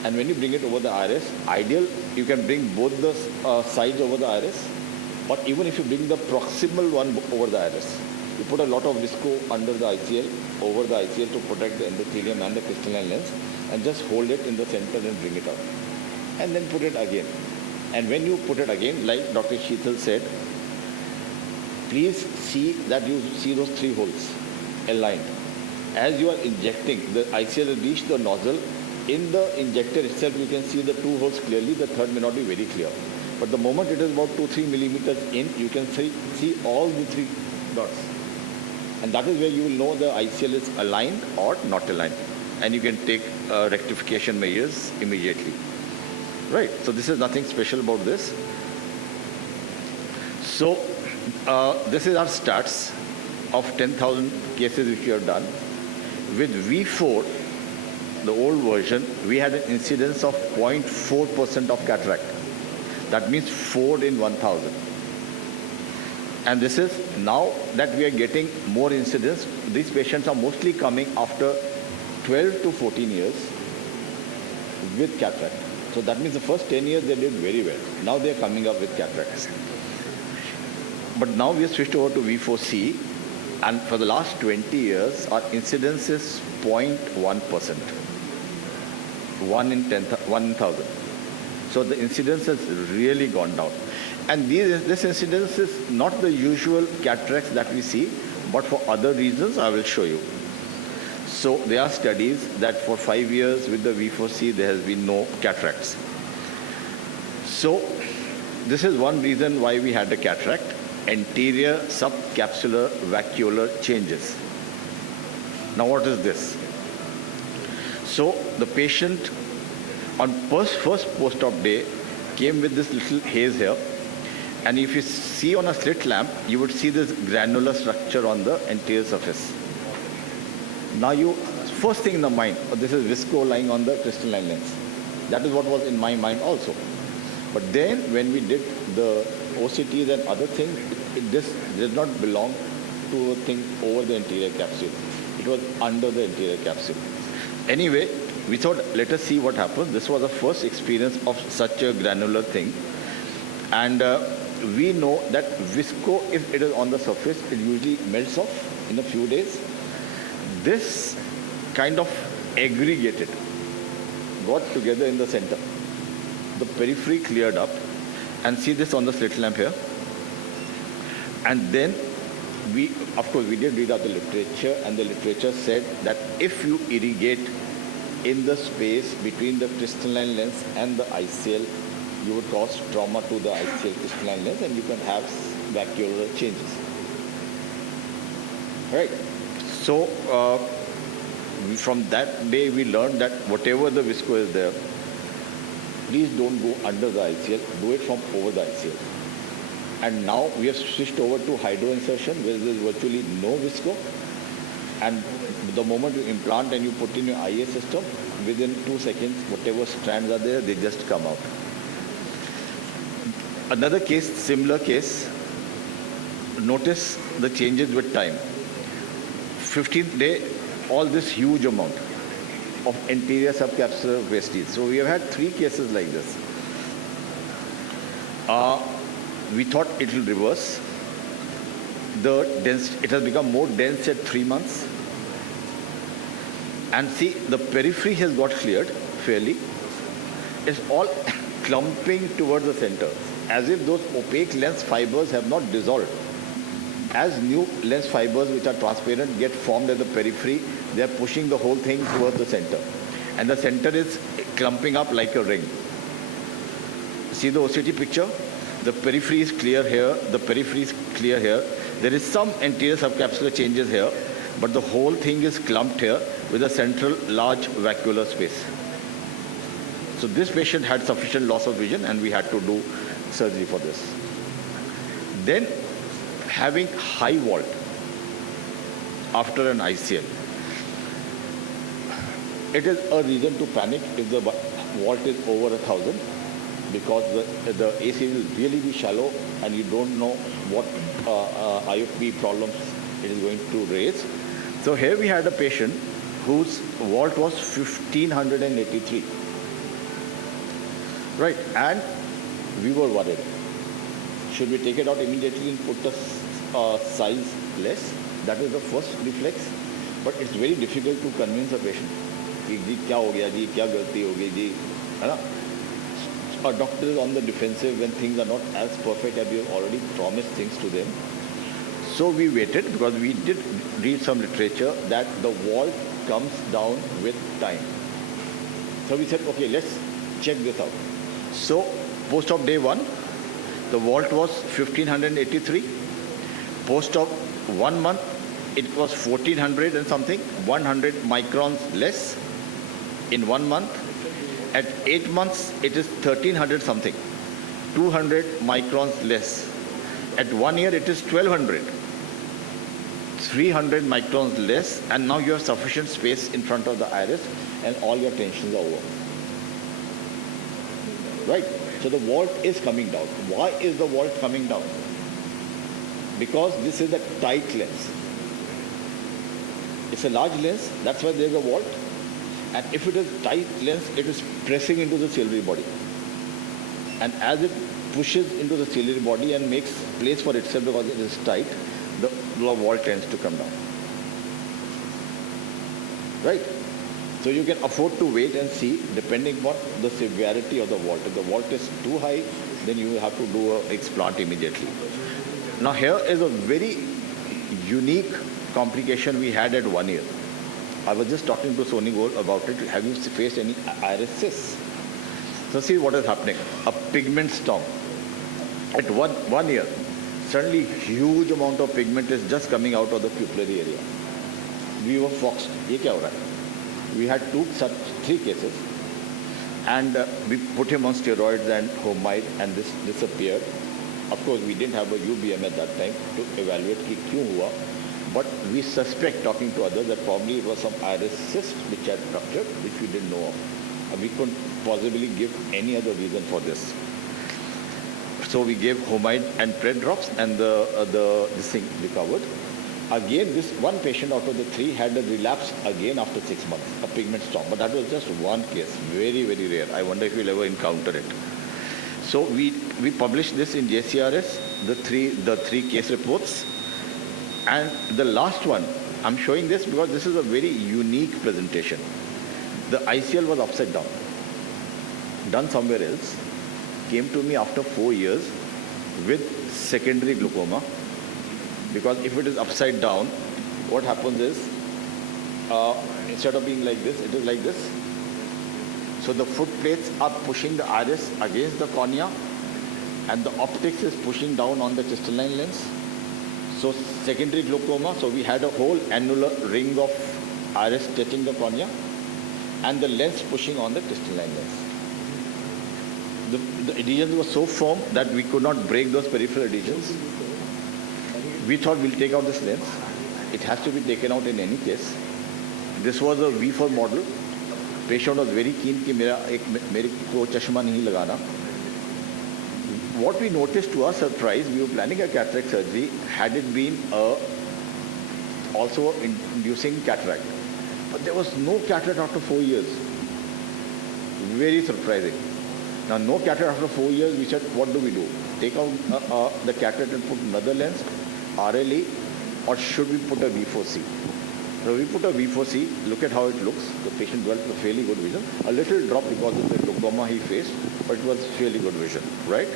And when you bring it over the iris, ideal, you can bring both the sides over the iris, or even if you bring the proximal one over the iris. You put a lot of visco under the ICL, over the ICL to protect the endothelium and the crystalline lens, and just hold it in the center and bring it out. And then put it again. And when you put it again, like Dr. Sheetal said, please see that you see those 3 holes aligned. As you are injecting, the ICL will reach the nozzle. In the injector itself, you can see the 2 holes clearly. The third may not be very clear. But the moment it is about 2-3 millimeters in, you can see all the 3 dots. And that is where you will know the ICL is aligned or not aligned. And you can take rectification measures immediately. Right, so this is nothing special about this. So this is our stats of 10,000 cases which we have done. With V4, the old version, we had an incidence of 0.4% of cataract. That means 4 in 1,000. And this is now that we are getting more incidence. These patients are mostly coming after 12 to 14 years with cataract. So that means the first 10 years they did very well. Now they are coming up with cataracts. But now we have switched over to V4C, And for the last 20 years, our incidence is 0.1%. 1 in 1,000. So the incidence has really gone down. And this incidence is not the usual cataracts that we see, but for other reasons I will show you. So there are studies that for 5 years with the V4C there has been no cataracts. So this is one reason why we had a cataract, anterior subcapsular vacuolar changes. Now what is this? So the patient on first post-op day came with this little haze here, and if you see on a slit lamp, you would see this granular structure on the anterior surface. Now first thing in the mind, this is visco lying on the crystalline lens. That is what was in my mind also. But then when we did the OCTs and other things, this did not belong to a thing over the anterior capsule. It was under the anterior capsule. Anyway, we thought, let us see what happens. This was the first experience of such a granular thing. And we know that visco, if it is on the surface, it usually melts off in a few days. This kind of aggregated, got together in the center. The periphery cleared up, and see this on the slit lamp here. And then of course, we did read out the literature, and the literature said that if you irrigate in the space between the crystalline lens and the ICL, you would cause trauma to the ICL crystalline lens, and you can have vacuolar changes. Right. So from that day, we learned that whatever the visco is there, please don't go under the ICL, do it from over the ICL. And now we have switched over to hydroinsertion, where there is virtually no visco. And the moment you implant and you put in your IA system, within 2 seconds, whatever strands are there, they just come out. Another case, similar case, notice the changes with time. 15th day, all this huge amount of anterior subcapsular vestige. So we have had 3 cases like this. We thought it will reverse. It has become more dense at 3 months. And see, the periphery has got cleared fairly. It's all clumping towards the center, as if those opaque lens fibers have not dissolved. As new lens fibers which are transparent get formed at the periphery, they are pushing the whole thing towards the center. And the center is clumping up like a ring. See the OCT picture? The periphery is clear here, the periphery is clear here. There is some anterior subcapsular changes here, but the whole thing is clumped here with a central large vacuolar space. So this patient had sufficient loss of vision, and we had to do surgery for this. Then, having high vault after an ICL, it is a reason to panic if the vault is over 1,000, because the AC will really be shallow, and you don't know what IOP problems it is going to raise. So here we had a patient whose vault was 1,583. Right, and we were worried. Should we take it out immediately and put the size less? That is the first reflex. But it's very difficult to convince a patient. जी क्या हो गया जी, क्या गलती हो गई जी, है ना? A doctor is on the defensive when things are not as perfect as we have already promised things to them. So we waited, because we did read some literature that the vault comes down with time. So we said, okay, let's check this out. So post-op day 1, the vault was 1,583. Post-op 1 month, it was 1,400 and something, 100 microns less in 1 month. At 8 months, it is 1,300 something, 200 microns less. At 1 year, it is 1,200, 300 microns less, and now you have sufficient space in front of the iris, and all your tensions are over. Right? So the vault is coming down. Why is the vault coming down? Because this is a tight lens. It's a large lens, that's why there's a vault. And if it is tight lens, it is pressing into the ciliary body. And as it pushes into the ciliary body and makes place for itself because it is tight, the the wall tends to come down. Right? So you can afford to wait and see, depending on the severity of the vault. If the vault is too high, then you will have to do an explant immediately. Now here is a very unique complication we had at 1 year. I was just talking to Sonu Goel about it. Have you faced any iris cysts? So see what is happening. A pigment storm. At one year, suddenly huge amount of pigment is just coming out of the pupillary area. We were foxed. Ye kya ho raha hai? We had three cases, and we put him on steroids and homide, and this disappeared. Of course, we didn't have a UBM at that time to evaluate ki kyun hua, but we suspect, talking to others, that probably it was some iris cyst which had ruptured, which we didn't know of. We couldn't possibly give any other reason for this. So we gave homide and pred drops, and this thing recovered. Again, this one patient out of the 3 had a relapse again after 6 months, a pigment storm. But that was just one case, very, very rare. I wonder if we'll ever encounter it. So we published this in JCRS, the three case reports. And the last one, I'm showing this because this is a very unique presentation. The ICL was upside down, done somewhere else, came to me after 4 years with secondary glaucoma. Because if it is upside down, what happens is, instead of being like this, it is like this. So the foot plates are pushing the iris against the cornea, and the optics is pushing down on the crystalline lens. So secondary glaucoma, so we had a whole annular ring of iris touching the cornea, and the lens pushing on the crystalline lens. The adhesions were so firm that we could not break those peripheral adhesions. We thought we'll take out this lens. It has to be taken out in any case. This was a V4 model. Patient was very keen कि मेरे को चश्मा नहीं लगाना. What we noticed, to our surprise, we were planning a cataract surgery. Had it been also inducing cataract, but there was no cataract after 4 years. Very surprising. Now, no cataract after 4 years. We said, what do we do? Take out the cataract and put another lens, RLE, or should we put a V4C? So we put a V4C, look at how it looks. The patient developed a fairly good vision. A little drop because of the glaucoma he faced, but it was fairly good vision, right?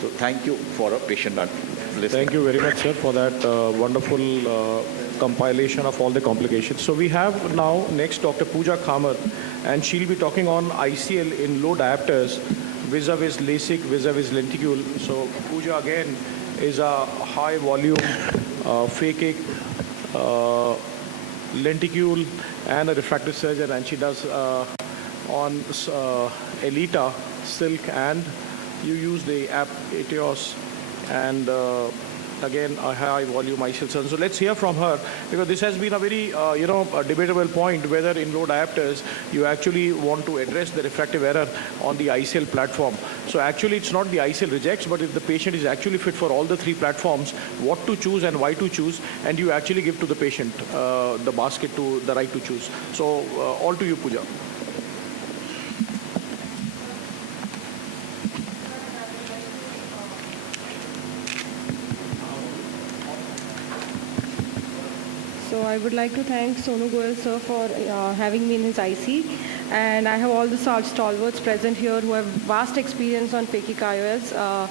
So thank you for a patient listening. Thank you very much, sir, for that wonderful compilation of all the complications. So we have now next Dr. Pooja Khamar, and she'll be talking on ICL in low diopters, vis-a-vis LASIK, vis-a-vis lenticule. So Pooja again is a high volume phakic lenticule and a refractive surgeon, and she does on Elita, silk, and you use the app AIOC, and again a high volume ICL surgeon. So let's hear from her, because this has been a very a debatable point whether in low diopters you actually want to address the refractive error on the ICL platform. So actually it's not the ICL rejects, but if the patient is actually fit for all the 3 platforms, what to choose and why to choose, and you actually give to the patient the basket to the right to choose. So all to you, Pooja. So I would like to thank Sonu Goel sir for having me in his IC, and I have all the stalwarts present here who have vast experience on phakic IOLs.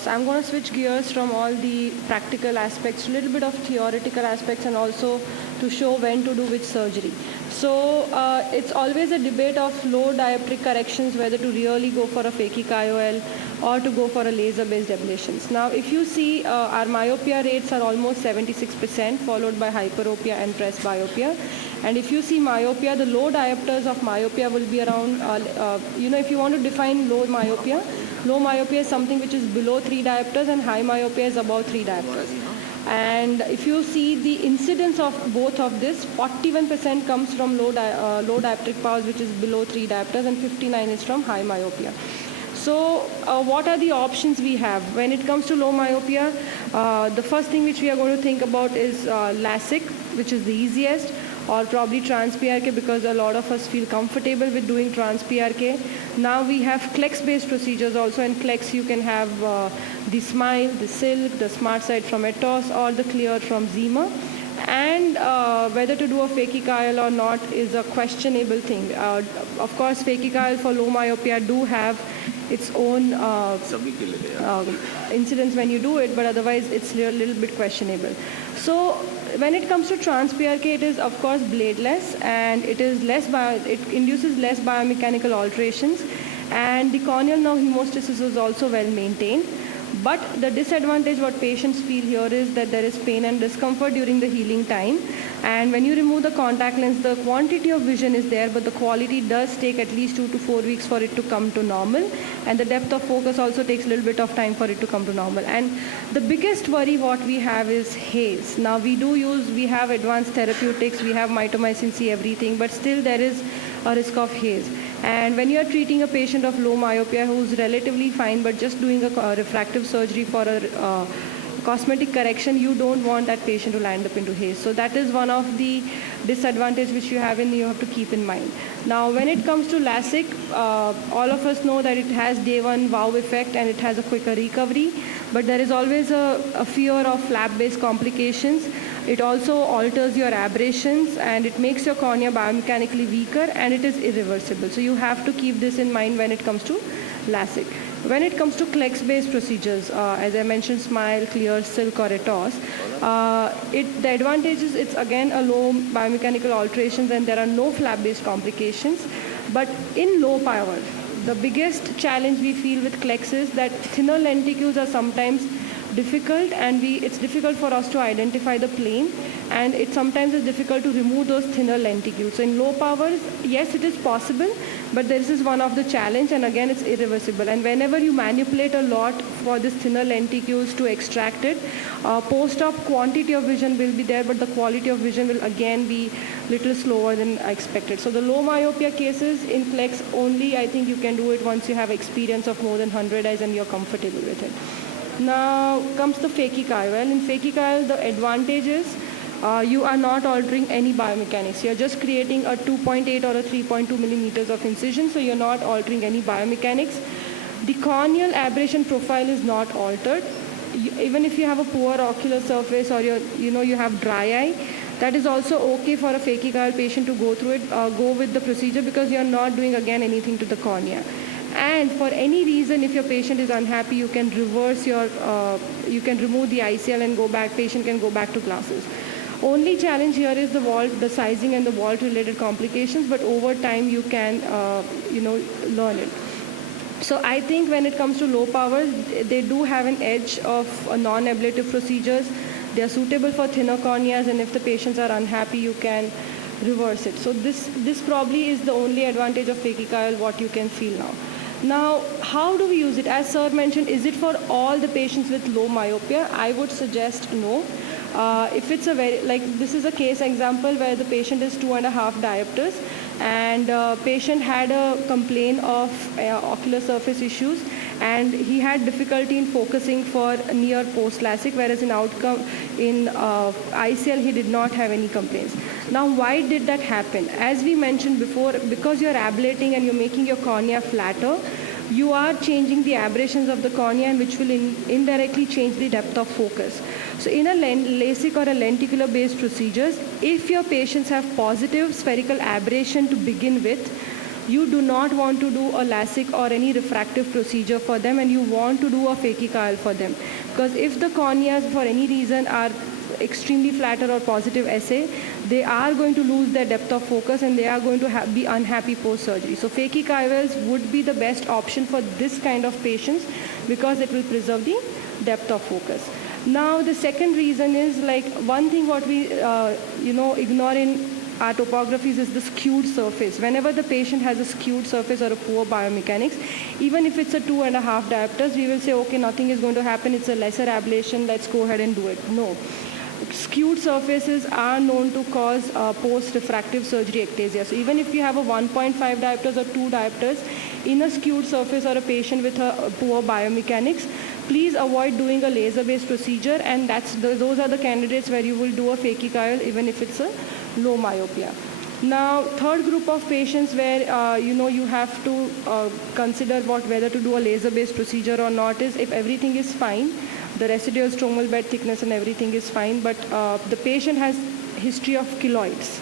So I'm going to switch gears from all the practical aspects to a little bit of theoretical aspects, and also to show when to do which surgery. So it's always a debate of low dioptric corrections, whether to really go for a phakic IOL or to go for a laser-based ablations. Now, if you see, our myopia rates are almost 76%, followed by hyperopia and presbyopia. And if you see myopia, the low diopters of myopia will be around, if you want to define low myopia is something which is below 3 diopters, and high myopia is above 3 diopters. And if you see the incidence of both of this, 41% comes from low dioptric powers, which is below 3 diopters, and 59 is from high myopia. So what are the options we have? When it comes to low myopia, the first thing which we are going to think about is LASIK, which is the easiest, or probably trans-PRK, because a lot of us feel comfortable with doing trans-PRK. Now we have CLEX-based procedures also. In CLEX, you can have the Smile, the Silk, the Smart Side from AIOC, or the Clear from Zima. And whether to do a Phakic IOL or not is a questionable thing. Of course, Phakic IOL for low myopia do have its own incidents when you do it, but otherwise it's a little bit questionable. So when it comes to trans-PRK, it is of course bladeless, and it induces less biomechanical alterations, and the corneal nerve hemostasis is also well maintained. But the disadvantage what patients feel here is that there is pain and discomfort during the healing time. And when you remove the contact lens, the quantity of vision is there, but the quality does take at least 2 to 4 weeks for it to come to normal. And the depth of focus also takes a little bit of time for it to come to normal. And the biggest worry what we have is haze. Now we have advanced therapeutics, we have mitomycin C, everything, but still there is a risk of haze. And when you are treating a patient of low myopia who's relatively fine but just doing a refractive surgery for a cosmetic correction, you don't want that patient to land up into haze. So that is one of the disadvantages which you have to keep in mind. Now when it comes to LASIK, all of us know that it has day one wow effect and it has a quicker recovery, but there is always a fear of flap-based complications. It also alters your aberrations, and it makes your cornea biomechanically weaker, and it is irreversible. So you have to keep this in mind when it comes to LASIK. When it comes to CLEX-based procedures, as I mentioned, Smile, Clear, Silk, or AIOC, the advantage is it's again a low biomechanical alterations, and there are no flap-based complications. But in low power, the biggest challenge we feel with CLEX is that thinner lenticules are sometimes difficult, and it's difficult for us to identify the plane, and it sometimes is difficult to remove those thinner lenticules. So in low powers, yes, it is possible, but this is one of the challenge, and again, it's irreversible. And whenever you manipulate a lot for this thinner lenticules to extract it, post-op quantity of vision will be there, but the quality of vision will again be little slower than expected. So the low myopia cases in CLEX only, I think you can do it once you have experience of more than 100 eyes and you're comfortable with it. Now comes the Phakic IOL. In Phakic IOL, the advantage is you are not altering any biomechanics. You're just creating a 2.8 or a 3.2 millimeters of incision, so you're not altering any biomechanics. The corneal aberration profile is not altered. Even if you have a poor ocular surface or you have dry eye, that is also okay for a Phakic IOL patient to go through it, go with the procedure, because you're not doing again anything to the cornea. And for any reason, if your patient is unhappy, you can reverse you can remove the ICL and go back. Patient can go back to glasses. Only challenge here is the sizing and the vault-related complications. But over time, you can, learn it. So I think when it comes to low power, they do have an edge of non-ablative procedures. They are suitable for thinner corneas, and if the patients are unhappy, you can reverse it. So this probably is the only advantage of Phakic IOL what you can feel now. Now, how do we use it? As sir mentioned, is it for all the patients with low myopia? I would suggest no. If it's this is a case example where the patient is 2.5 diopters, and patient had a complaint of ocular surface issues, and he had difficulty in focusing for near post LASIK, whereas in ICL he did not have any complaints. Now, why did that happen? As we mentioned before, because you're ablating and you're making your cornea flatter, you are changing the aberrations of the cornea, and which will indirectly change the depth of focus. So in a LASIK or a lenticular-based procedures, if your patients have positive spherical aberration to begin with, you do not want to do a LASIK or any refractive procedure for them, and you want to do a Phakic IOL for them. Because if the corneas for any reason are extremely flatter or positive SA, they are going to lose their depth of focus, and they are going to be unhappy post-surgery. So Phakic IOLs would be the best option for this kind of patients, because it will preserve the depth of focus. Now, the second reason is, one thing what we ignore in our topographies is the skewed surface. Whenever the patient has a skewed surface or a poor biomechanics, even if it's a 2.5 diopters, we will say, okay, nothing is going to happen, it's a lesser ablation, let's go ahead and do it. No. Skewed surfaces are known to cause post-refractive surgery ectasia. So even if you have a 1.5 diopters or 2 diopters in a skewed surface or a patient with a poor biomechanics, please avoid doing a laser-based procedure, and those are the candidates where you will do a Phakic IOL even if it's a low myopia. Now, third group of patients where you have to consider whether to do a laser-based procedure or not is if everything is fine, the residual stromal bed thickness and everything is fine, but the patient has history of keloids.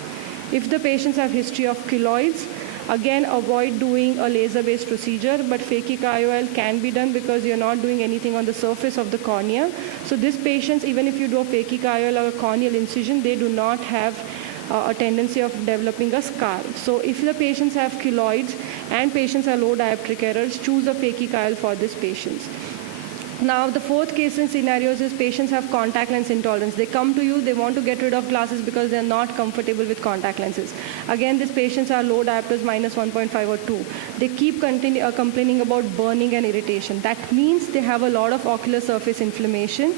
If the patients have history of keloids, again, avoid doing a laser-based procedure, but phakic IOL can be done because you're not doing anything on the surface of the cornea. So these patients, even if you do a phakic IOL or a corneal incision, they do not have a tendency of developing a scar. So if the patients have keloids and patients have low dioptric errors, choose a phakic IOL for these patients. Now, the fourth case in scenarios is patients have contact lens intolerance. They come to you, they want to get rid of glasses because they're not comfortable with contact lenses. Again, these patients are low diopters, -1.5 or 2. They keep complaining about burning and irritation. That means they have a lot of ocular surface inflammation.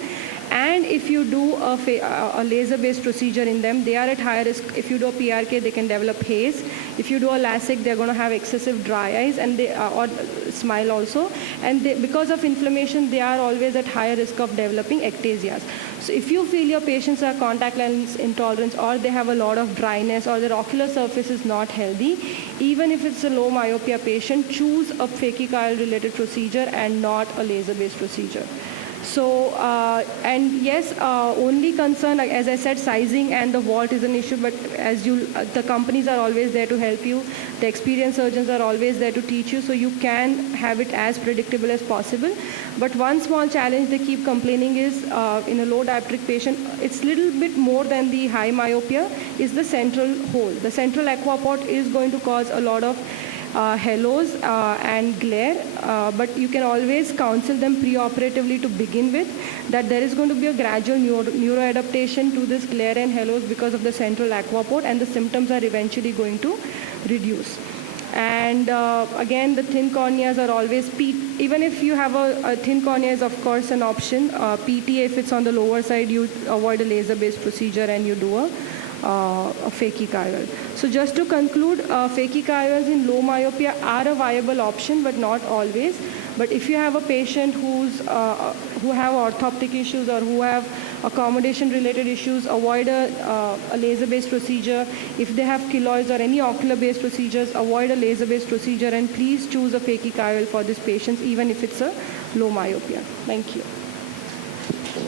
And if you do a laser-based procedure in them, they are at higher risk. If you do a PRK, they can develop haze. If you do a LASIK, they're going to have excessive dry eyes and or smile also. And because of inflammation, they are always at higher risk of developing ectasias. So if you feel your patients are contact lens intolerance or they have a lot of dryness or their ocular surface is not healthy, even if it's a low myopia patient, choose a phakic IOL related procedure and not a laser-based procedure. So, and yes, only concern, as I said, sizing and the vault is an issue, but the companies are always there to help you. The experienced surgeons are always there to teach you, so you can have it as predictable as possible. But one small challenge they keep complaining is, in a low dioptric patient, it's a little bit more than the high myopia, is the central hole. The central aquaport is going to cause a lot of halos and glare, but you can always counsel them preoperatively to begin with that there is going to be a gradual neuroadaptation to this glare and halos because of the central aquaport, and the symptoms are eventually going to reduce. And again, the thin corneas are always, even if you have a thin cornea is of course an option. PTA, if it's on the lower side, you avoid a laser-based procedure and you do a phakic IOL. So just to conclude, phakic IOLs in low myopia are a viable option, but not always. But if you have a patient who have orthoptic issues or who have accommodation-related issues, avoid a laser-based procedure. If they have keloids or any ocular-based procedures, avoid a laser-based procedure, and please choose a phakic IOL for these patients, even if it's a low myopia. Thank you.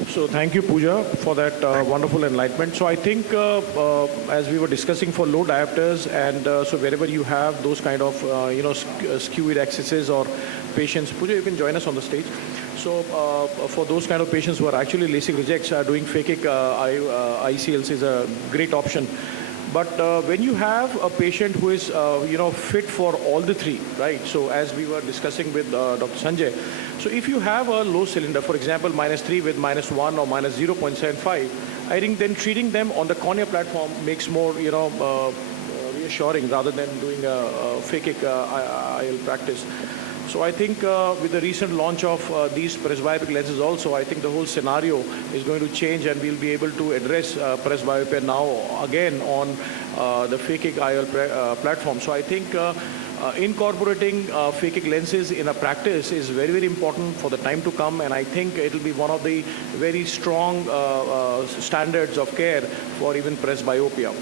So thank you, Pooja, for that wonderful enlightenment. So I think as we were discussing for low diopters, and so wherever you have those kind of skewed axes or patients, Pooja, you can join us on the stage. So for those kind of patients who are actually LASIK rejects, doing phakic ICLs is a great option. But when you have a patient who is fit for all the three, right? So as we were discussing with Dr. Sanjay, so if you have a low cylinder, for example, -3 with -1 or -0.75, I think then treating them on the cornea platform makes more reassuring rather than doing a phakic IL practice. So I think with the recent launch of these presbyopic lenses also, I think the whole scenario is going to change, and we'll be able to address presbyopia now again on the phakic IOL platform. So I think incorporating phakic lenses in a practice is very, very important for the time to come, and I think it will be one of the very strong standards of care for even presbyopia.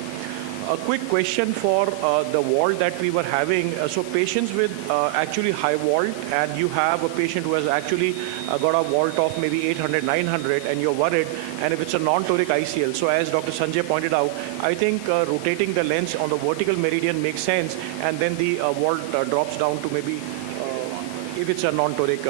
A quick question for the vault that we were having. So patients with actually high vault, and you have a patient who has actually got a vault of maybe 800, 900, and you're worried, and if it's a non-toric ICL. So as Dr. Sanjay pointed out, I think rotating the lens on the vertical meridian makes sense, and then the vault drops down to maybe, if it's a non-toric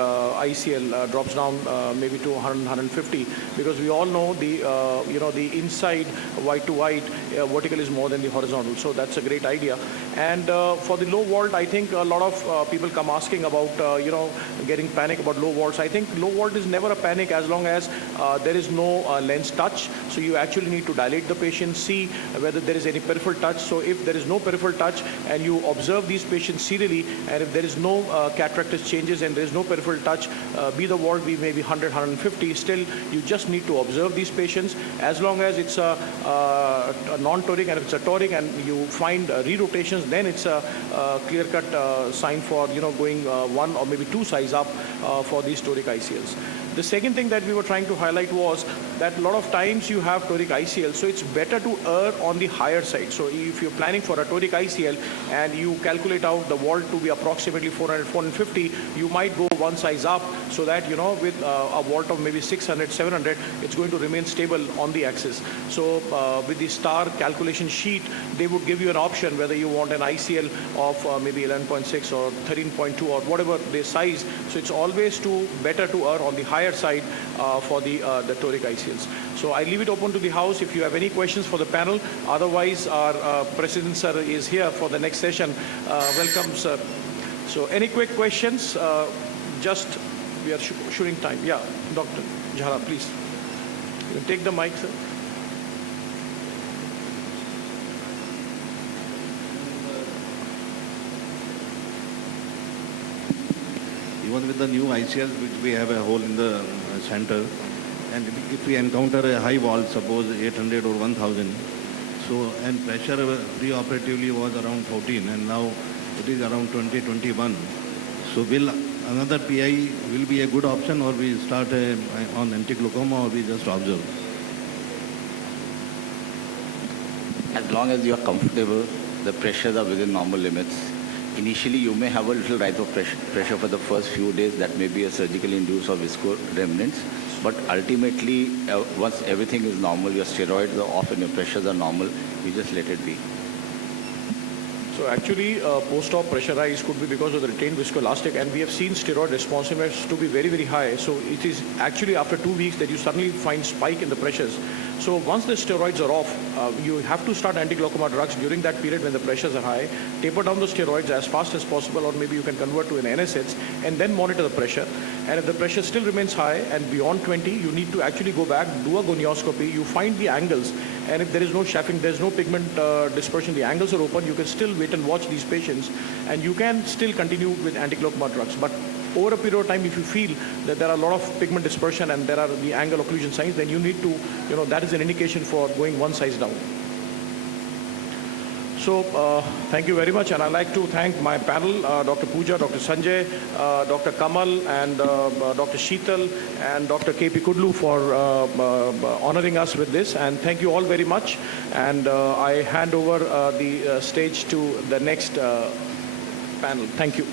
ICL, drops down maybe to 100, 150, because we all know the inside white to white vertical is more than the horizontal. So that's a great idea. And for the low vault, I think a lot of people come asking about getting panic about low vaults. I think low vault is never a panic as long as there is no lens touch. So you actually need to dilate the patient, see whether there is any peripheral touch. So if there is no peripheral touch and you observe these patients serially, and if there is no cataractous changes and there's no peripheral touch, be the wall be maybe 100, 150, still you just need to observe these patients. As long as it's a non-toric and it's a toric and you find re-rotations, then it's a clear-cut sign for going one or maybe two size up for these toric ICLs. The second thing that we were trying to highlight was that a lot of times you have toric ICL, so it's better to err on the higher side. So if you're planning for a toric ICL and you calculate out the wall to be approximately 400, 450, you might go one size up so that, with a vault of maybe 600, 700, it's going to remain stable on the axis. So with the star calculation sheet, they would give you an option whether you want an ICL of maybe 11.6 or 13.2 or whatever the size. So it's always better to err on the higher side for the toric ICLs. So I leave it open to the house if you have any questions for the panel. Otherwise, our President sir is here for the next session. Welcome, sir. So any quick questions? We are shooting time. Yeah, Dr. Jhala, please. You can take the mic, sir. Even with the new ICLs, which we have a hole in the center, and if we encounter a high wall, suppose 800 or 1000, so and pressure pre-operatively was around 14, and now it is around 20, 21. So will another PI will be a good option, or we start on anti-glaucoma, or we just observe? As long as you are comfortable, the pressures are within normal limits. Initially, you may have a little rise of pressure for the first few days. That may be a surgically induced or visco remnants. But ultimately, once everything is normal, your steroids are off and your pressures are normal, you just let it be. So actually, post-op pressure rise could be because of the retained viscoelastic, and we have seen steroid responsiveness to be very, very high. So it is actually after 2 weeks that you suddenly find spike in the pressures. So once the steroids are off, you have to start anti-glaucoma drugs during that period when the pressures are high, taper down the steroids as fast as possible, or maybe you can convert to an NSAIDs, and then monitor the pressure. And if the pressure still remains high and beyond 20, you need to actually go back, do a gonioscopy, you find the angles, and if there is no chafing, there's no pigment dispersion, the angles are open, you can still wait and watch these patients, and you can still continue with anti-glaucoma drugs. But over a period of time, if you feel that there are a lot of pigment dispersion and there are the angle occlusion signs, then you need to, that is an indication for going one size down. So thank you very much, and I'd like to thank my panel, Dr. Pooja, Dr. Sanjay, Dr. Kamal, and Dr. Sheetal, and Dr. KP Kudlu for honoring us with this, and thank you all very much. And I hand over the stage to the next panel. Thank you.